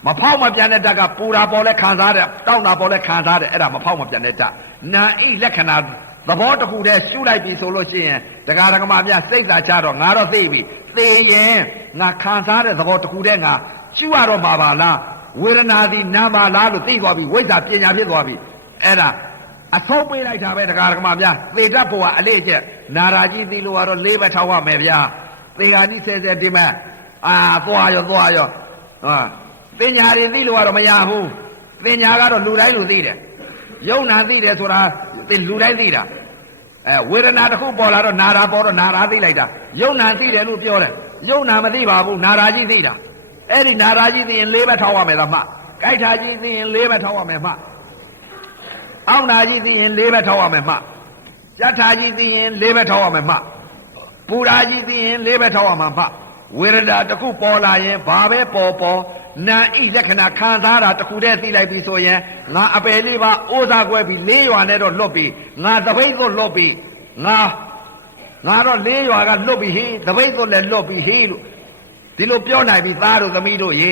မဖောက်မပြန်တဲ့ဓာတ်ကပူတာပေါ်လဲခံစားတယ်တောက်တာပေါ်လဲခံစားတယ်အဲ့ဒါမဖောက်မပြန်တဲ့ဓာတ်နာဤလက္ခဏာသဘောတစ်ခုတည်းရှုလိုက်ပြီဆိုလို့ရှိရင်တရားဓမ္မများစိတ်သာချတော့ငါတော့သိပြီသိရင်ငါခံစားတဲ့သဘောတစ်ခုတည်းငါရှုရတော့မှာပါလားဝေဒနာသည်နာပါလားလို့သိသွားပြီဝိဇ္ဇာပညာဖြစ်သွားပြီအဲ့ဒါအဆုံးပေးလိုက်တာပဲတရားဓမ္မများသေတတ်ဖို့ကအလေးကျက်နာရာကြီးသိလို့ကတော့လေးပဲထောက်ရမယ်ဗျာသေဃာကြီးဆဲဆဲဒီမဲ့သွားရောပညာတွေသိလို့ကတော့မရဘူးပညာကတော့လူတိုင်းလူသိတယ်ယုံနာသိတယ်ဆိုတာလူတိုင်းသိတာဝေဒနာတစ်ခုပေါ်လာတော့နာရာပေါ်တော့နာရာသိလိုက်တာယုံနာသိတယ်လို့ပြောတယ်ယုံနာမသိပါဘူးနာရာကြီးသိတာအဲ့ဒီနာရာကြီးသိရင်လေးပဲထောက်ရမယ်လားမှကြိုက်တာကြီးသိရင်လေးပဲထောက်ရမယ်မှအောင်းနာကြီးသိရင်လေးပဲထောက်ရမယ်မှယထာကြီးသိရင်လေးပဲထောက်ရမယ်မှပူရာကြီးသိရင်လေးပဲထောက်ရမှာမှဝေဒနာတစ်ခုပေါ်လာရင်ဘာပဲပေါ်နာဤလက္ခဏာခံစားတာတစ်ခုတည်းသိလိုက်ပြီဆိုရင်ငါအပယ်လေးပါအိုးစားကွဲပြီးလေးရွာနဲ့တော့လွတ်ပြီငါသပိတ်ကိုလွတ်ပြီငါတော့လေးရွာကလွတ်ပြီဟေးသပိတ်ကိုလည်းလွတ်ပြီဟေးလို့ဒီလိုပြောနိုင်ပြီသားတို့သမီးတို့ရေ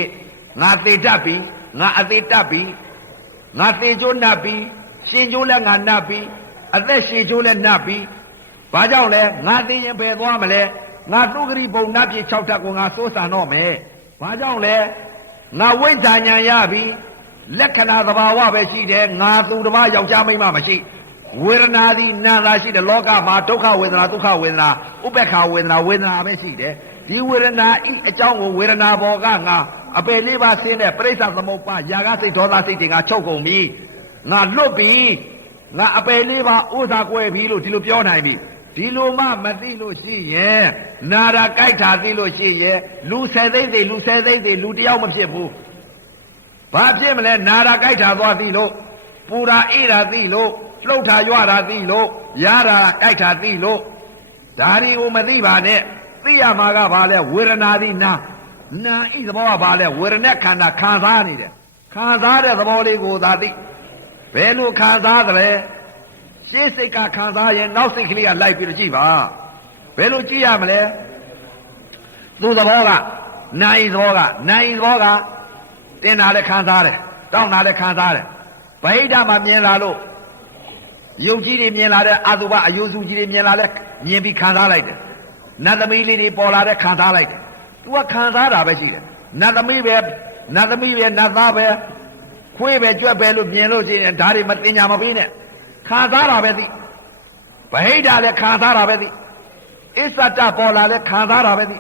ငါသေတတ်ပြီငါအသေးတတ်ပြီငါသေကျိုးနတ်ပြီရှင်ကျိုးလည်းငါနတ်ပြီအသက်ရှင်ကျိုးလည်းနတ်ပြီဘာကြောင့်လဲငါသိရင်ဘယ်သွားမလဲငါသုဂရိဘုံနတ်ပြည်6ဓာတ်ကိုငါစိုးစံတော့မယ်ဘာကြောင့်လဲငါဝိဇ္ဇာဉာဏ်ရပြီလက္ခဏာသဘာဝပဲရှိတယ်ငါသူဓမ္မယောက်ျားမိန်းမမရှိဝေဒနာသည်နာသာရှိတယ်လောကမှာဒုက္ခဝေဒနာဒုက္ခဝေဒနာဥပ္ပခာဝေဒနာဝေဒနာပဲရှိတယ်ဒီဝေဒနာဤအကြောင်းကိုဝေဒနာဘောကငါအပယ်လေးပါးဆင်းတဲ့ပြိဿသမုပ္ပါယာကစိတ်ဒေါသစိတ်တွေငါချုပ်ကုန်ပြီငါလွတ်ပြီငါအပယ်လေးပါးဥစ္စာကွဲပြီလို့ဒီလိုပြောနိုင်ပြီဒီလိုမှမသိလို့ရှိရင်နာရာကြိုက်တာသိလို့ရှိရင်လူဆယ်သိသိလူဆယ်သိသိလူတယောက်မဖြစ်ဘူးဘာဖြစ်မလဲနာရာကြိုက်တာသွားသိလို့ပူရာအေးတာသိလို့လှုပ်တာရွတာသိလို့ရတာကြိုက်တာသိလို့ဒါတွေကိုမသိပါနဲ့သိရမှာကဘာလဲဝေဒနာသည်နာဤသဘောကဘာလဲဝေဒနာခန္ဓာခံစားနေတယ်ခံစားတဲ့သဘောလေးကိုသာသိဘယ်လိုခံစားသလဲရှေ့စိတ်ကခံစားရင်နောက်စိတ်ကလေးကလိုက်ပြီးတော့ကြည့်ပါဘယ်လိုကြည့်ရမလဲသူသဘောကနာဤသဘောကတင်တာလည်းခံစားတယ်တောင်းတာလည်းခံစားတယ်ဗဟိတမှာမြင်လာလို့ယုတ်ကြီးတွေမြင်လာတဲ့အတုပအယုစုကြီးတွေမြင်လာတဲ့မြင်ပြီးခံစားလိုက်တယ်နတ်သမီးလေးတွေပေါ်လာတဲ့ခံစားလိုက်တယ်သူကခံစားတာပဲရှိတယ်နတ်သမီးပဲနတ်သားပဲခွေးပဲကြွက်ပဲလို့မြင်လို့ရှိရင်ဒါတွေမတင်ညာမပေးနဲ့ခံစားတာပဲသိဗဟိတလည်းခံစားတာပဲသိအစ္ဆတပေါ်လာလည်းခံစားတာပဲသိ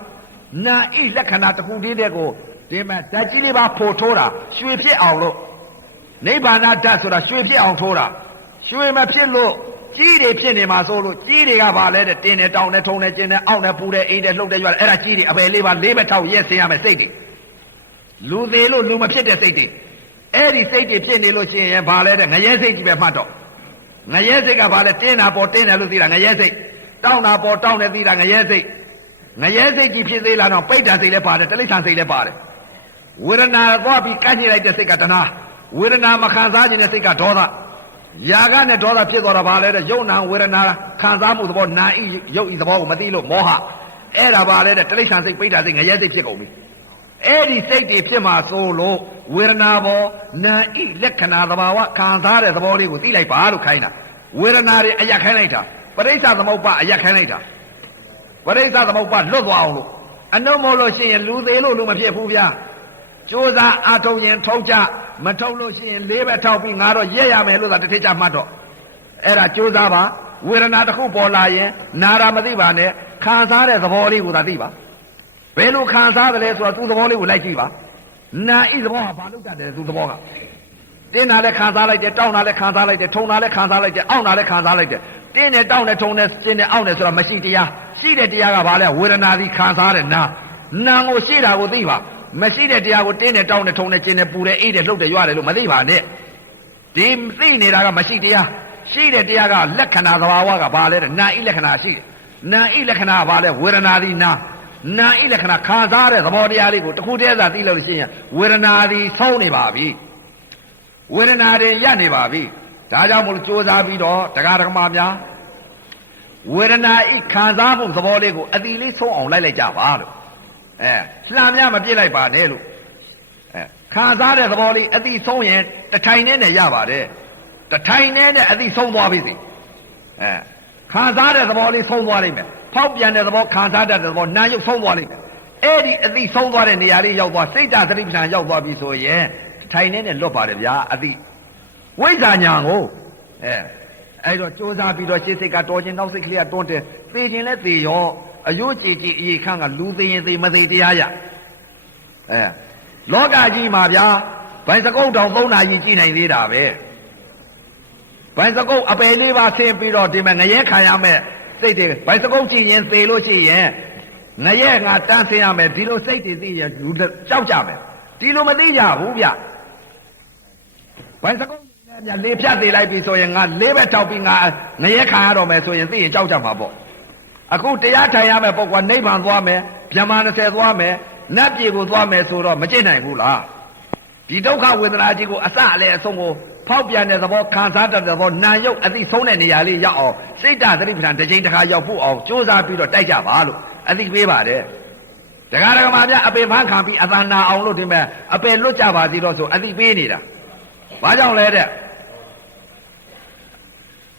နာဤလက္ခဏာတစ်ခုတည်းတဲ့ကိုဒီမှာဓာတ်ကြီးလေးပါဖို့ထိုးတာရွှေဖြစ်အောင်လို့နိဗ္ဗာန်ဓာတ်ဆိုတာရွှေဖြစ်အောင်ထိုးတာရွှေမဖြစ်လို့ကြီးတွေဖြစ်နေမှာဆိုလို့ကြီးတွေကဘာလဲတဲ့တင်းနဲ့တောင်းနဲ့ထုံနဲ့ကျင်းနဲ့အောက်နဲ့ပူနဲ့အိမ်နဲ့လှုပ်တဲ့ရွာအဲ့ဒါကြီးတွေအပယ်လေးပါလေးပဲထောက်ရက်ဆင်းရမယ်စိတ်တွေလူသေးလို့လူမဖြစ်တဲ့စိတ်တွေအဲ့ဒီစိတ်တွေဖြစ်နေလို့ရှိရင်ဘာလဲတဲ့ငရဲစိတ်ကြီးပဲမှတ်တော့ငရဲစိတ်ကဘာလဲတင်းတာပေါ်တင်းတယ်လို့သိတာငရဲစိတ်တောင်းတာပေါ်တောင်းတယ်သိတာငရဲစိတ်ကြီးဖြစ်သေးလားတော့ပိဋ္ဌာစိတ်လည်းပါတယ်တိဋ္ဌာစိတ်လည်းပါတယ်ဝေဒနာသွားပြီးကန့်ညှိလိုက်တဲ့စိတ်ကတဏှာဝေဒနာမခံစားခြင်းတဲ့စိတ်ကဒေါသယာကနဲ့ဒေါသဖြစ်သွားတာဘာလဲတဲ့ယုံနာဝေဒနာခံစားမှုသဘောနာဤယုတ်ဤသဘောကိုမသိလို့မောဟအဲ့ဒါဘာလဲတဲ့တိဋ္ဌာစိတ်ပိဋ္ဌာစိတ်ငရဲစိတ်ဖြစ်ကုန်ပြီအဲ့ဒီစိတ်တွေဖြစ်မှာဆိုလို့ဝေဒနာဘောနာဤလက္ခဏာသဘာဝခံစားတဲ့သဘောလေးကိုသိလိုက်ပါလို့ခိုင်းတာဝေဒနာတွေအယက်ခိုင်းလိုက်တာပရိစ္ဆသမုပ္ပါအယက်ခိုင်းလိုက်တာပရိစ္ဆသမုပ္ပါလွတ်သွားအောင်လို့အနုမို့လို့ရှိရင်လူသေးလို့လူမဖြစ်ဘူးဗျာ ကြိုးစားအားထုတ်ရင်ထုတ်ကြမထုတ်လို့ရှိရင်လေးပဲထောက်ပြီးငါတော့ရက်ရမယ်လို့သာတစ်ထစ်ကြမှတ်တော့အဲ့ဒါကြိုးစားပါဝေဒနာတစ်ခုပေါ်လာရင်နာတာမသိပါနဲ့ခံစားတဲ့သဘောလေးကိုသာသိပါဘယ်လိုခံစားတယ်လဲဆိုတော့သူ့သဘောလေးကိုလိုက်ကြည့်ပါနာဤသဘောကဘာလို့တတ်တယ်သူသဘောကတင်းတာလည်းခံစားလိုက်တယ်တောင်းတာလည်းခံစားလိုက်တယ်ထုံတာလည်းခံစားလိုက်တယ်အောင့်တာလည်းခံစားလိုက်တယ်တင်းတယ်တောင်းတယ်ထုံတယ်ကျင်းတယ်အောင့်တယ်ဆိုတာမရှိတရားရှိတဲ့တရားကဘာလဲဝေဒနာသည်ခံစားတဲ့နာကိုရှိတာကိုသိပါမရှိတဲ့တရားကိုတင်းတယ်တောင်းတယ်ထုံတယ်ကျင်းတယ်ပူတယ်အေးတယ်လှုပ်တယ်ရွရတယ်လို့မသိပါနဲ့ဒီသိနေတာကမရှိတရားရှိတဲ့တရားကလက္ခဏာသဘာဝကဘာလဲတဲ့နာဤလက္ခဏာရှိတယ်နာဤလက္ခဏာကဘာလဲဝေဒနာသည်နာဤလက္ခဏာခံစားတဲ့သဘောတရားလေးကိုတစ်ခုတည်းသာသိလို့ရှိရင်ဝေဒနာသည်ဆုံးနေပါပြီဝေဒနာတွေရနေပါပြီဒါကြောင့်မို့လို့ကြိုးစားပြီးတော့တရားဓမ္မများဝေဒနာဤခံစားမှုသဘောလေးကိုအတိလေးဆုံးအောင်လိုက်လိုက်ကြပါလို့လှမ်းများမပြစ်လိုက်ပါနဲ့လို့ခံစားတဲ့သဘောလေးအတိဆုံးရင်တထိုင်နဲ့ရပါတယ်တထိုင်နဲ့အတိဆုံးသွားပြီစီခံစားတဲ့သဘောလေးဆုံးသွားလိမ့်မယ်ဖောက်ပြန်တဲ့သဘောခံစားတတ်တဲ့သဘောနာယုတ်ဆုံးသွားလိမ့်မယ်အဲ့ဒီအတိဆုံးသွားတဲ့နေရာလေးရောက်သွားစိတ်ဓာတ်သတိပဋ္ဌာန်ရောက်သွားပြီဆိုရင်ထိုင်နဲ့လွတ်ပါတယ်ဗျာအတိဝိဇ္ဇာညာကိုအဲ့တော့စူးစမ်းပြီးတော့ရှေ့စိတ်ကတော်ခြင်းနောက်စိတ်ကလေးကတွန်းတယ်သေခြင်းလဲသေရောအယုတ်ကြည်ကြည်အေခန့်ကလူသိရင်သိမသိတရားရလောကကြီးမှာဗျာဘိုင်စကုတ်တောင်3နာရီကြည့်နိုင်သေးတာပဲဘိုင်စကုတ်အပယ်လေးပါဆင်းပြီးတော့ဒီမှာငရဲခံရမယ်စိတ်တွေဘိုင်စကုတ်ကြည့်ရင်သေလို့ရှိရင်ငရဲငါတန်းဆင်းရမယ်ဒီလိုစိတ်တွေသိရင်လူကြောက်ကြမယ်ဒီလိုမသိကြဘူးဗျဘိုင်စကုတ်နဲ့လေဖြတ်သေးလိုက်ပြီဆိုရင်ငါလေးပဲတောက်ပြီးငါငရဲခံရတော့မယ်ဆိုရင်သိရင်ကြောက်ကြမှာပေါ့အခုတရားထိုင်ရမယ်ပုဂ္ဂိုလ်နိဗ္ဗာန်သွားမယ်ဗျမ20သွားမယ်နတ်ပြည်ကိုသွားမယ်ဆိုတော့မကျင့်နိုင်ဘူးလားဒီဒုက္ခဝေဒနာကြီးကိုအစအလဲအဆုံးကိုဖောက်ပြန်တဲ့သဘောခံစားတတ်တဲ့သဘောနာယုတ်အသိဆုံးတဲ့နေရာလေးရောက်အောင်စိတ်ဓာတ်သတိပဋ္ဌာန်တစ်ချိန်တစ်ခါရောက်ဖို့အောင်ကြိုးစားပြီးတော့တိုက်ကြပါလို့အသိပေးပါတယ်တရားဓမ္မများအပေဖန်းခံပြီးအသနာအောင်လို့ဒီမဲ့အပေလွတ်ကြပါသေးတော့ဆိုအသိပေးနေတာဘာကြောင့်လဲတဲ့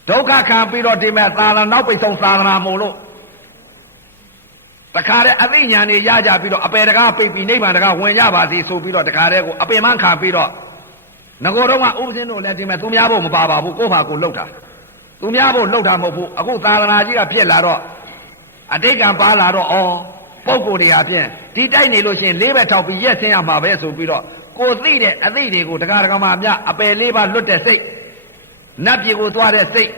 ဒုက္ခခံပြီးတော့ဒီမဲ့သာလနောက်ပိတ်ဆုံးသာသနာမို့လို့တခါတည်းအသိဉာဏ်တွေရကြပြီးတော့အပေတကားပိတ်ပြီးနိဗ္ဗာန်တကားဝင်ကြပါစေဆိုပြီးတော့တခါတည်းကိုအပေမှန်းခံပြီးတော့ငကိုတော့ကဥပဇင်းတို့လည်းဒီမဲ့သူများဖို့မပါပါဘူးကိုယ့်ဟာကိုယ်လှုပ်တာသူများဖို့လှုပ်တာမဟုတ်ဘူးအခုသာသနာကြီးကဖြစ်လာတော့အတိတ်ကပါလာတော့ပုံကိုယ်တွေအပြင်ဒီတိုက်နေလို့ရှိရင်လေးပဲထောက်ပြီးရက်ဆင်းရမှာပဲဆိုပြီးတော့ကိုသိတဲ့အသိတွေကိုတရားဓမ္မများအပယ်လေးပါလွတ်တဲ့စိတ်နတ်ပြည်ကိုသွားတဲ့စိတ်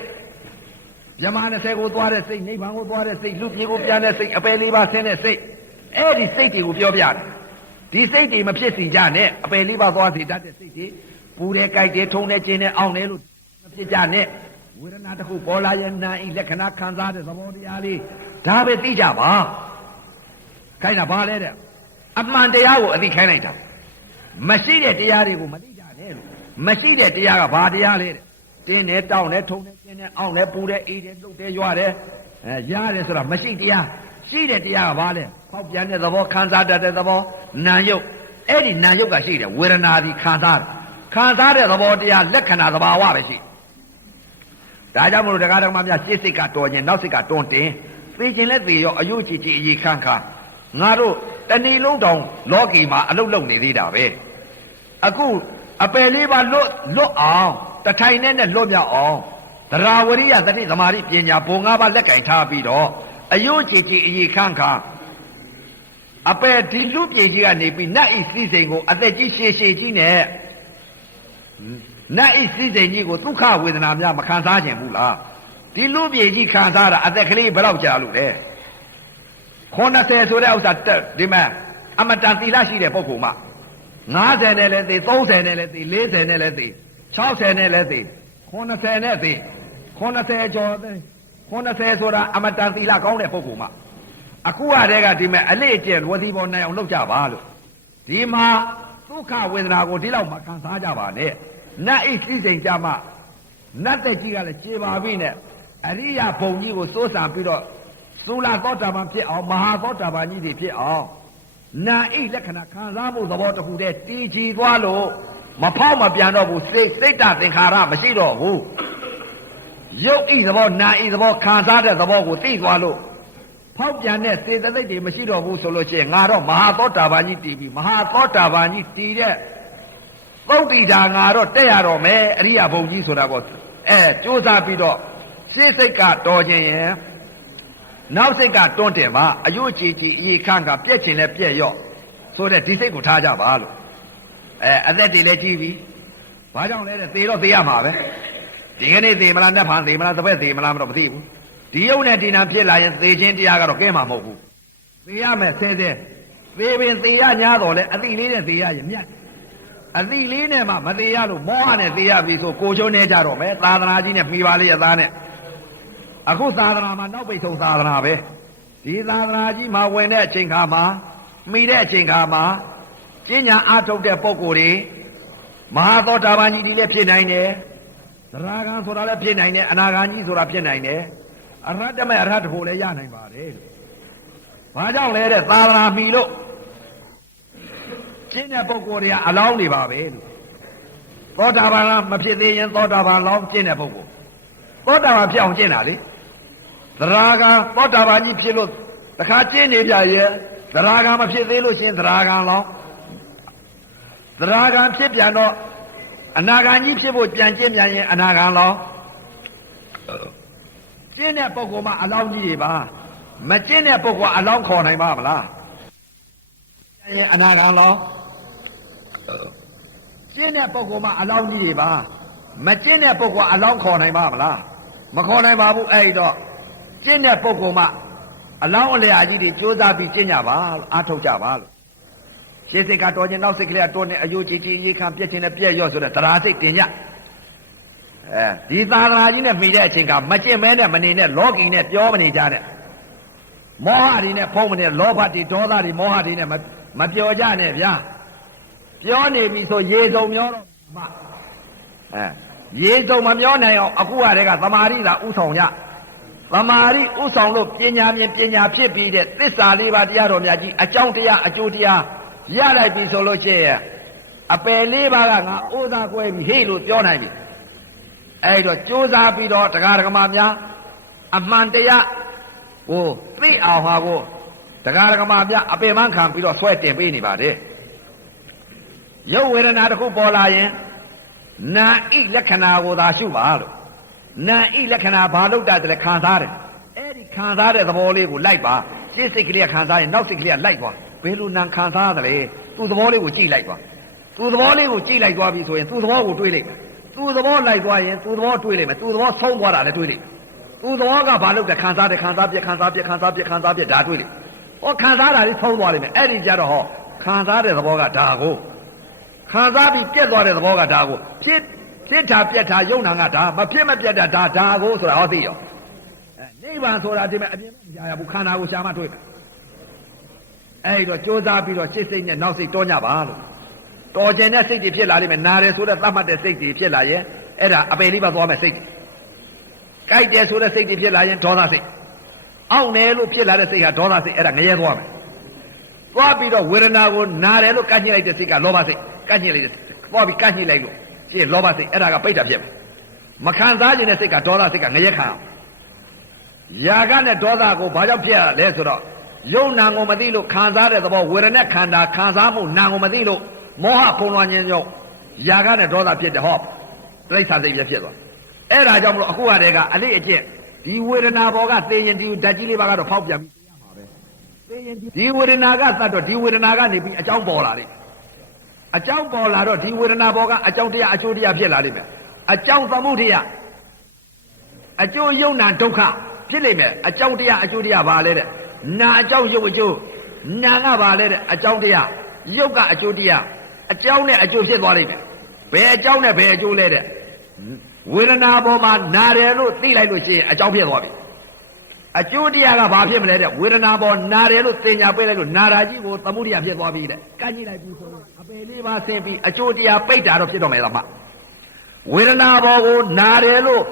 ယမ20ကိုသွားတဲ့စိတ်နိဗ္ဗာန်ကိုသွားတဲ့စိတ်လူပြည်ကိုပြန်တဲ့စိတ်အပယ်လေးပါဆင်းတဲ့စိတ်အဲ့ဒီစိတ်တွေကိုပြောပြတယ်ဒီစိတ်တွေမဖြစ်စီကြနဲ့အပယ်လေးပါသွားစီတတ်တဲ့စိတ်တွေပူတယ်ကြိုက်တယ်ထုံတယ်ကျင်းတယ်အောင့်တယ်လို့မဖြစ်ကြနဲ့ဝေဒနာတစ်ခုပေါ်လာရင်နာဤလက္ခဏာခံစားတဲ့သဘောတရားလေးဒါပဲသိကြပါခိုင်းတာဘာလဲတဲ့အမှန်တရားကိုအသိခိုင်းလိုက်တာမရှိတဲ့တရားတွေကိုမသိကြနဲ့လို့မရှိတဲ့တရားကဘာတရားလဲတဲ့တင်းတယ်တောင်းတယ်ထုံတယ်ကျင်းတယ်အောင့်တယ်ပူတယ်အေးတယ်လှုပ်တယ်ရွာတယ်ရတယ်ဆိုတာမရှိတရားရှိတဲ့တရားကဘာလဲဖောက်ပြန်တဲ့သဘောခံစားတတ်တဲ့သဘောနာယုတ်အဲ့ဒီနာယုတ်ကရှိတယ်ဝေဒနာဒီခံစားတဲ့သဘောတရားလက္ခဏာသဘာဝပဲရှိဒါကြောင့်မလို့တရားဓမ္မများရှေ့စိတ်ကတော်ခြင်းနောက်စိတ်ကတွန်းတင်သိခြင်းလဲသိရောအယုတ်ကြည်ကြည်အေခန့်ခါငါတို့တဏီလုံးတောင်လောကီမှာအလုတ်လုံနေသေးတာပဲအခုအပယ်လေးပါလွတ်အောင်တထိုင်နဲ့လွတ်မြောက်အောင်သရဝရိယသတိသမာဓိပညာဘုံ၅ပါးလက်ကင်ထားပြီးတော့အယုတ်ကြည်ကြည်အေခန့်ခါအပယ်ဒီလူပြေကြီးကနေပြီးနတ်ဤစည်းစိမ်ကိုအသက်ကြီးရှည်ရှည်ကြီးနဲ့နတ်ဤစည်းစိမ်ကြီးကိုဒုက္ခဝေဒနာများမခံစားခြင်းဘူးလားဒီလူပြေကြီးခံစားတာအသက်ကလေးဘယ်လောက်ကြာလို့လဲ90ဆိုတဲ့ဥစ္စာဒီမှာအမတန်သီလရှိတဲ့ပုဂ္ဂိုလ်မှ50နဲ့လည်းသိ30နဲ့လည်းသိ40နဲ့လည်းသိ60နဲ့လည်းသိ90နဲ့သိ90ကျော်သိ90ဆိုတာအမတန်သီလကောင်းတဲ့ပုဂ္ဂိုလ်မှအခုကတည်းကဒီမဲ့အလေးအကျင့်ဝစီပေါ်နိုင်အောင်လုပ်ကြပါလို့ဒီမှာဒုက္ခဝေဒနာကိုဒီလောက်မခံစားကြပါနဲ့နတ်ဤစည်းစိမ်ကြမှာနတ်တဲ့ကြီးကလည်းခြေပါပြီနဲ့အရိယာဘုံကြီးကိုစိုးစံပြီးတော့သုလသောတာပန်ဖြစ်အောင်မဟာသောတာပန်ကြီးတွေဖြစ်အောင်နာဤလက္ခဏာခံစားမှုသဘောတစ်ခုတည်းတည်ကြည်သွားလို့မဖောက်မပြန်တော့ဘူးစိတ်တသင်္ခါရမရှိတော့ဘူးရုပ်ဤသဘောနာဤသဘောခံစားတဲ့သဘောကိုသိသွားလို့ ဖောက်ပြန်တဲ့စေတသိက်တွေမရှိတော့ဘူးဆိုလို့ရှိရင်ငါတော့မဟာသောတာပန်ကြီးတည်ပြီမဟာသောတာပန်ကြီးတည်တဲ့သုတ်တိတာငါတော့တက်ရတော့မယ်အရိယဘုံကြီးဆိုတာပေါ့ကြိုးစားပြီးတော့စိတ်စိတ်ကတော်ခြင်းရင်နောက်စိတ်ကတွန်းတယ်ပါအယုတ်ကြည်ကြည်အေခန့်ကပြက်ချင်လဲပြက်ရော့ဆိုတဲ့ဒီစိတ်ကိုထားကြပါလို့အသက်တွေလည်းကြီးပြီဘာကြောင့်လဲတဲ့သေတော့သေရမှာပဲဒီကနေ့သေမလားနှစ်ဖန်သေမလားတစ်ပတ်သေမလားမတော့မသိဘူးဒီယုံနဲ့ဒီနာဖြစ်လာရင်သေခြင်းတရားကတော့ကဲမှာမဟုတ်ဘူးသေရမယ်ဆဲဆဲသေပင်သေရညာတော့လဲအတိလေးနဲ့သေရရင်မြတ်အတိလေးနဲ့မှမသေးရလို့မောဟနဲ့သေရပြီဆိုကိုချုံနေကြတော့မယ်သာသနာကြီးနဲ့မိပါလေအသားနဲ့အခုသာသနာမှာနောက်ပိတ်ဆုံးသာသနာပဲဒီသာသနာကြီးမှာဝင်တဲ့အချိန်ခါမှာမိတဲ့အချိန်ခါမှာကျင့်ညာအားထုတ်တဲ့ပုဂ္ဂိုလ်တွေမဟာသောတာပန်ကြီးတွေလည်းဖြစ်နိုင်တယ်သရဂံဆိုတာလည်းဖြစ်နိုင်တယ်အနာဂံကြီးဆိုတာဖြစ်နိုင်တယ်အရဟတမေအရဟတဖို့လည်းရနိုင်ပါတယ်ဘာကြောင့်လဲတဲ့သာသနာမီလို့ကျင့်တဲ့ပုဂ္ဂိုလ်တွေကအလောင်းနေပါပဲလို့သောတာပန်မဖြစ်သေးရင်သောတာပန်လောင်းကျင့်တဲ့ပုဂ္ဂိုလ်သောတာပန်ဖြစ်အောင်ကျင့်တာလေသရဂံသောတာပန်ကြီးဖြစ်လို့တခါကျင့်နေကြရဲ့သရဂံမဖြစ်သေးလို့ရှင်သရဂံလောင်းသရဂံဖြစ်ပြန်တော့အနာဂံကြီးဖြစ်ဖို့ပြန်ကျင့်ပြန်ရင်အနာဂံလောင်းကျင့်တဲ့ပုဂ္ဂိုလ်မှာအလောင်းကြီးတွေပါမကျင့်တဲ့ပုဂ္ဂိုလ်အလောင်းခေါ်နိုင်ပါမလားရင်အနာဂံလောင်းကျင့်တဲ့ပုဂ္ဂိုလ်မှာအလောင်းကြီးတွေပါမကျင့်တဲ့ပုဂ္ဂိုလ်အလောင်းခေါ်နိုင်ပါမလားမခေါ်နိုင်ပါဘူးအဲ့တော့ကျင့်တဲ့ပုဂ္ဂိုလ်မှာအလောင်းအလျာကြီးတွေကြိုးစားပြီးကျင့်ကြပါလို့အားထုတ်ကြပါလို့ရှင်းစိတ်ကတော်ခြင်းနောက်စိတ်ကလေးကတော်နေအယုတ်ကြည်ကြည်ရေးခံပြည့်ခြင်းနဲ့ပြည့်ရော့ဆိုတဲ့တရားစိတ်တင်ကြဒီသာသနာကြီးနဲ့မိတဲ့အချိန်ကမကျင့်မဲနဲ့မနေနဲ့လောကီနဲ့ပြောမနေကြနဲ့မောဟတွေနဲ့ဖုံးမနေလောဘတွေဒေါသတွေမောဟတွေနဲ့မပြောကြနဲ့ဗျာပြောနေပြီဆိုရေစုံမျောတော့မှရေစုံမမျောနိုင်အောင်အခုကတည်းကသမာဓိသာဥဆောင်ကြသမာဓိဥဆောင်လို့ပညာမြင်ပညာဖြစ်ပြီးတဲ့သစ္စာလေးပါးတရားတော်များကြီးအကြောင်းတရားအကျိုးတရားရလိုက်ပြီဆိုလို့ရှိရင်အပယ်လေးပါးကငါဩသာကွဲပြီဟေ့လို့ပြောနိုင်ပြီအဲ့တော့ကြိုးစားပြီးတော့တရားဓမ္မများအမှန်တရားကိုသိအောင်ဟာကိုတရားဓမ္မများအပင်မခံပြီးတော့ဆွဲတင်ပေးနေပါတယ်ရုပ်ဝေဒနာတစ်ခုပေါ်လာရင်နာဣလက္ခဏာကိုသာရှုပါလို့နာဣလက္ခဏာဘာလို့တတ်တယ်ခံစားတယ်အဲ့ဒီခံစားတဲ့သဘောလေးကိုလိုက်ပါစိတ်စိတ်ကလေးခံစားရင်နောက်စိတ်ကလေးကလိုက်သွားဘယ်လိုနာခံစားရတယ်လဲသူ့သဘောလေးကိုကြည့်လိုက်သွားသူ့သဘောလေးကိုကြည့်လိုက်သွားပြီဆိုရင်သူ့သဘောကိုတွေးလိုက်မယ်သူ့သဘောလိုက်သွားရင်သူ့သဘောတွေးလိုက်မယ်သူ့သဘောဆုံးသွားတာလည်းတွေးလိုက်သူ့သဘောကဘာလို့လဲခံစားတယ်ခံစားပြက်ခံစားပြက်ခံစားပြက်ခံစားပြက်ဒါတွေးလိုက်ဟောခံစားတာလေးဆုံးသွားလိမ့်မယ်အဲ့ဒီကြတော့ဟောခံစားတဲ့သဘောကဒါကိုခံစားပြီးပြက်သွားတဲ့သဘောကဒါကိုဖြစ်တာပြက်တာယုံနာကဒါမဖြစ်မပြက်တာဒါကိုဆိုတာဟောသိရောနိဗ္ဗာန်ဆိုတာဒီမဲ့အပြင်မရရဘူးခန္ဓာကိုရှာမှတွေးမယ်အဲ့တော့ကြိုးစားပြီးတော့စိတ်စိတ်နဲ့နောက်စိတ်တောညပါလို့တော်ကျင်တဲ့စိတ်တွေဖြစ်လာလိမ့်မယ်နာတယ်ဆိုတဲ့သတ်မှတ်တဲ့စိတ်တွေဖြစ်လာရင်အဲ့ဒါအပယ်လေးပါသွားမယ်စိတ်ကြိုက်တယ်ဆိုတဲ့စိတ်တွေဖြစ်လာရင်ဒေါသစိတ်အောင့်တယ်လို့ဖြစ်လာတဲ့စိတ်ဟာဒေါသစိတ်အဲ့ဒါငရဲသွားမယ်သွားပြီးတော့ဝေဒနာကိုနာတယ်လို့ကန့်ညှိလိုက်တဲ့စိတ်ကလောဘစိတ်ကန့်ညှိလိုက်တဲ့သွားပြီးကန့်ညှိလိုက်လို့ရှင်းလောဘစိတ်အဲ့ဒါကပိဋကဖြစ်မယ်မခံစားခြင်းတဲ့စိတ်ကဒေါသစိတ်ကငရဲခံအောင်ယာကနဲ့ဒေါသကိုဘာကြောင့်ဖြစ်ရလဲဆိုတော့ယုံနာကိုမသိလို့ခံစားတဲ့သဘောဝေဒနာခန္ဓာခံစားမှုနာကိုမသိလို့မောဟပုံလွှမ်းခြင်းကြောင့်ယာကနဲ့ဒေါသဖြစ်တယ်ဟောတိရစ္ဆာန်စိတ်ပြဖြစ်သွားအဲ့ဒါကြောင့်မလို့အခုကတည်းကအလေးအကျင့်ဒီဝေဒနာဘောကသိရင်ဒီဓာတ်ကြီးလေးပါကတော့ဖောက်ပြန်ပြီးသိရမှာပဲသိရင်ဒီဝေဒနာကသတ်တော့ဒီဝေဒနာကနေပြီးအကြောင်းပေါ်လာလိမ့်အကြောင်းပေါ်လာတော့ဒီဝေဒနာဘောကအကြောင်းတရားအကျိုးတရားဖြစ်လာလိမ့်မယ်အကြောင်းသမုဒိယအကျိုးယုံနာဒုက္ခဖြစ်လိမ့်မယ်အကြောင်းတရားအကျိုးတရားပါလဲတဲ့နာအကြောင်းယုတ်အကျိုးနာကပါလဲတဲ့အကြောင်းတရားယုတ်ကအကျိုးတရားအကြောင်းနဲ့အကျိုးဖြစ်သွားလိမ့်မယ်ဘယ်အကြောင်းနဲ့ဘယ်အကျိုးလဲတဲ့ဝေဒနာပေါ်မှာနာတယ်လို့သိလိုက်လို့ရှိရင်အကြောင်းဖြစ်သွားပြီအကျိုးတရားကဘာဖြစ်မလဲတဲ့ဝေဒနာပေါ်နာတယ်လို့သင်ညာပေးလိုက်လို့နာတာကြီးကိုသမုဒိယဖြစ်သွားပြီတဲ့ကန့်ကြည့်လိုက်ပြီဆိုတော့အပယ်လေးပါဆင်းပြီးအကျိုးတရားပိတ်တာတော့ဖြစ်တော့မယ်လားမဝေဒနာပေါ်ကိုနာတယ်လို့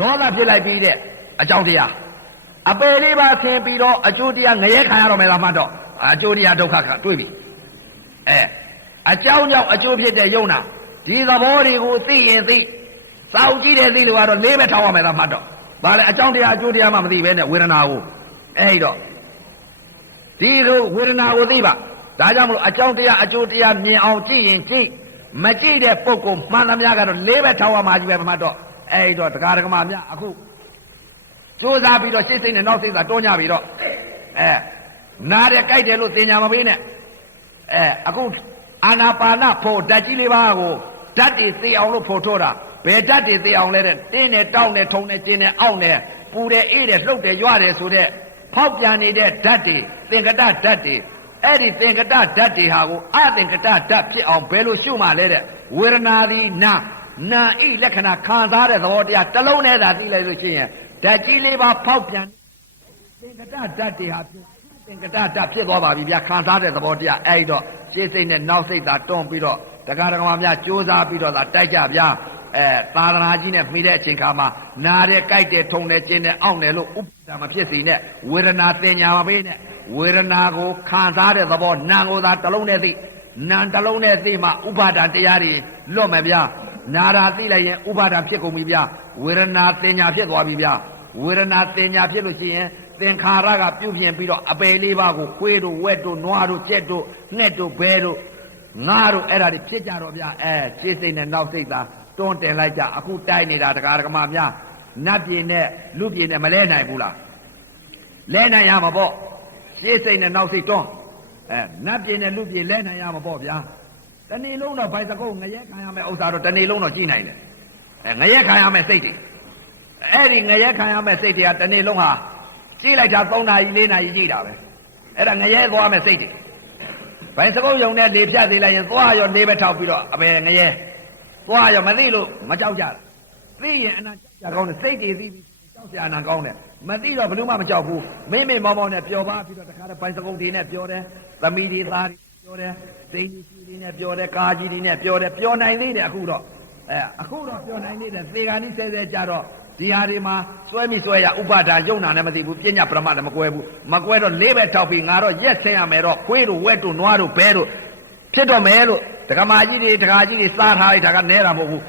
ဒေါသဖြစ်လိုက်ပြီးတဲ့အကြောင်းတရားအပယ်လေးပါဆင်းပြီးတော့အကျိုးတရားငရဲခံရတော့မယ်လားမှတော့အကျိုးတရားဒုက္ခကတွေ့ပြီအကြောင်းကြောင့်အကျိုးဖြစ်တဲ့ယုံနာဒီသဘောတွေကိုသိရင်သိစောင့်ကြည့်တဲ့သိလို့ကတော့လေးပဲထောက်ရမယ်လားမှတော့ဘာလဲအကြောင်းတရားအကျိုးတရားမှမသိပဲနဲ့ဝေဒနာကို အဲ့တော့ဒီလိုဝေဒနာကိုသိပါဒါကြောင့်မလို့အကြောင်းတရားအကျိုးတရားမြင်အောင်ကြည့်ရင်ကြည့်မကြည့်တဲ့ပုဂ္ဂိုလ်မှန်သမျှကတော့လေးပဲထောက်ရမှာကြီးပဲမှတ်တော့အဲ့တော့တရားဓမ္မများအခုကြိုးစားပြီးတော့စိတ်စိတ်နဲ့နောက်စိတ်သာတွန်းကြပြီးတော့နားတယ်ကြိုက်တယ်လို့သင်ညာမပေးနဲ့အခုအာနာပါနဖို့ဓာတ်ကြီးလေးပါးကိုဓာတ်တွေသိအောင်လို့ဖို့ထိုးတာဘယ်ဓာတ်တွေသိအောင်လဲတဲ့တင်းနဲ့တောင်းနဲ့ထုံနဲ့ကျင်းနဲ့အောင့်နဲ့ပူတယ်အေးတယ်လှုပ်တယ်ရွတယ်ဆိုတဲ့ဖောက်ပြန်နေတဲ့ဓာတ်တွေသင်္ကတဓာတ်တွေအဲ့ဒီသင်္ကတဓာတ်တွေဟာကိုအသင်္ကတဓာတ်ဖြစ်အောင်ဘယ်လိုရှုမှလဲတဲ့ဝေဒနာသည်နာဤလက္ခဏာခံစားတဲ့သဘောတရားတစ်လုံးနဲ့သာသိလိုက်လို့ရှိရင်ဓာတ်ကြီးလေးပါဖောက်ပြန်သင်္ကတဓာတ်တွေဟာသင်္ကတဓာတ်ဖြစ်သွားပါပြီဗျာခံစားတဲ့သဘောတရားအဲ့တော့ရှေ့စိတ်နဲ့နောက်စိတ်သာတွန်းပြီးတော့တရားဓမ္မများကြိုးစားပြီးတော့သာတိုက်ကြဗျာသာသနာကြီးနဲ့မိတဲ့အချိန်ခါမှာနားတယ်ကြိုက်တယ်ထုံတယ်ကျင်းတယ်အောင့်တယ်လို့ဥပ္ပဒါမဖြစ်စေနဲ့ဝေဒနာသင်ညာမပေးနဲ့ဝေဒနာကိုခံစားတဲ့သဘောနာကိုသာတစ်လုံးနဲ့သိနာတစ်လုံးနဲ့သိမှဥပါဒံတရားတွေလွတ်မယ်ဗျာနာတာသိလိုက်ရင်ဥပါဒံဖြစ်ကုန်ပြီဗျာဝေဒနာသင်ညာဖြစ်သွားပြီဗျာဝေဒနာသင်ညာဖြစ်လို့ရှိရင်သင်္ခါရကပြုပြင်ပြီးတော့အပယ်လေးပါးကိုခွေးတို့ဝက်တို့နွားတို့ကြက်တို့ငှက်တို့ဘဲတို့ငါတို့အဲ့ဒါတွေဖြစ်ကြတော့ဗျာရှေ့စိတ်နဲ့နောက်စိတ်သာတွန်းတင်လိုက်ကြအခုတိုက်နေတာတရားဓမ္မများနတ်ပြည်နဲ့လူပြည်နဲ့မလဲနိုင်ဘူးလားလဲနိုင်ရမှာပေါ့ရှေ့စိတ်နဲ့နောက်စိတ်တွန်းနတ်ပြည်နဲ့လူပြည်လဲနိုင်ရမှာပေါ့ဗျာတနေ့လုံးတော့ဘိုက်စကုတ်ငရဲခံရမယ်ဥစ္စာတော့တနေ့လုံးတော့ကြည့်နိုင်တယ်ငရဲခံရမယ်စိတ်တွေအဲ့ဒီငရဲခံရမယ်စိတ်တွေကတနေ့လုံးဟာကြည့်လိုက်တာ3နာရီ4နာရီကြည့်တာပဲအဲ့ဒါငရဲသွားမယ်စိတ်တွေဘိုက်စကုတ်ယုံနဲ့လေဖြတ်သေးလိုက်ရင်သွားရောနေပဲထောက်ပြီးတော့အပဲငရဲသွားရောမသိလို့မကြောက်ကြတာသိရင်အနာကြောက်ကြကောင်းတယ်စိတ်တွေသိပြီးကြောက်စရာအနာကောင်းတယ်မသိတော့ဘယ်လို့မှမကြောက်ဘူးမိမေမောင်မောင်နဲ့ပျော်ပါပြီးတော့တခါတည်းဘိုက်စကုတ်တွေနဲ့ပျော်တယ်သမီးတွေသားတွေပျော်တယ်စိတ်ကြီးတွေနဲ့ပျော်တယ်ကာကြီးတွေနဲ့ပျော်တယ်ပျော်နိုင်သေးတယ်အခုတော့အခုတော့ပျော်နိုင်သေးတယ်သေခါနီးဆဲဆဲကြတော့ဒီဟာတွေမှာစွဲမိစွဲရဥပါဒါယုံနာလည်းမသိဘူးပညာပရမတ်လည်းမကွဲဘူးမကွဲတော့လေးပဲထောက်ပြီးငါတော့ရက်ဆင်းရမယ်တော့ခွေးတို့ဝက်တို့နွားတို့ဘဲတို့ဖြစ်တော့မယ်လို့ဒကမာကြီးတွေဒကာကြီးတွေစားထားလိုက်တာကနဲတာမဟုတ်ဘူး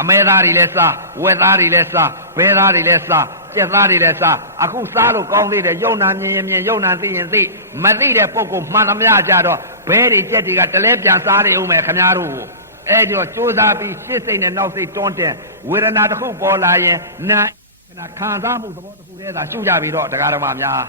အမဲသားတွေလည်းစားဝက်သားတွေလည်းစားဘဲသားတွေလည်းစားကြက်သားတွေလည်းစားအခုစားလို့ကောင်းသေးတယ်ယုံနာမြင်ရင်မြင်ယုံနာသိရင်သိမသိတဲ့ပုဂ္ဂိုလ်မှန်သမျှကြတော့ဘဲတွေကြက်တွေကတလဲပြန်စားနေဦးမယ်ခင်ဗျားတို့အဲ့ဒီတော့ကြိုးစားပြီးရှေ့စိတ်နဲ့နောက်စိတ်တွန်းတင်ဝေဒနာတစ်ခုပေါ်လာရင်နာခံစားမှုသဘောတစ်ခုတည်းသာရှုကြပြီးတော့တရားဓမ္မများ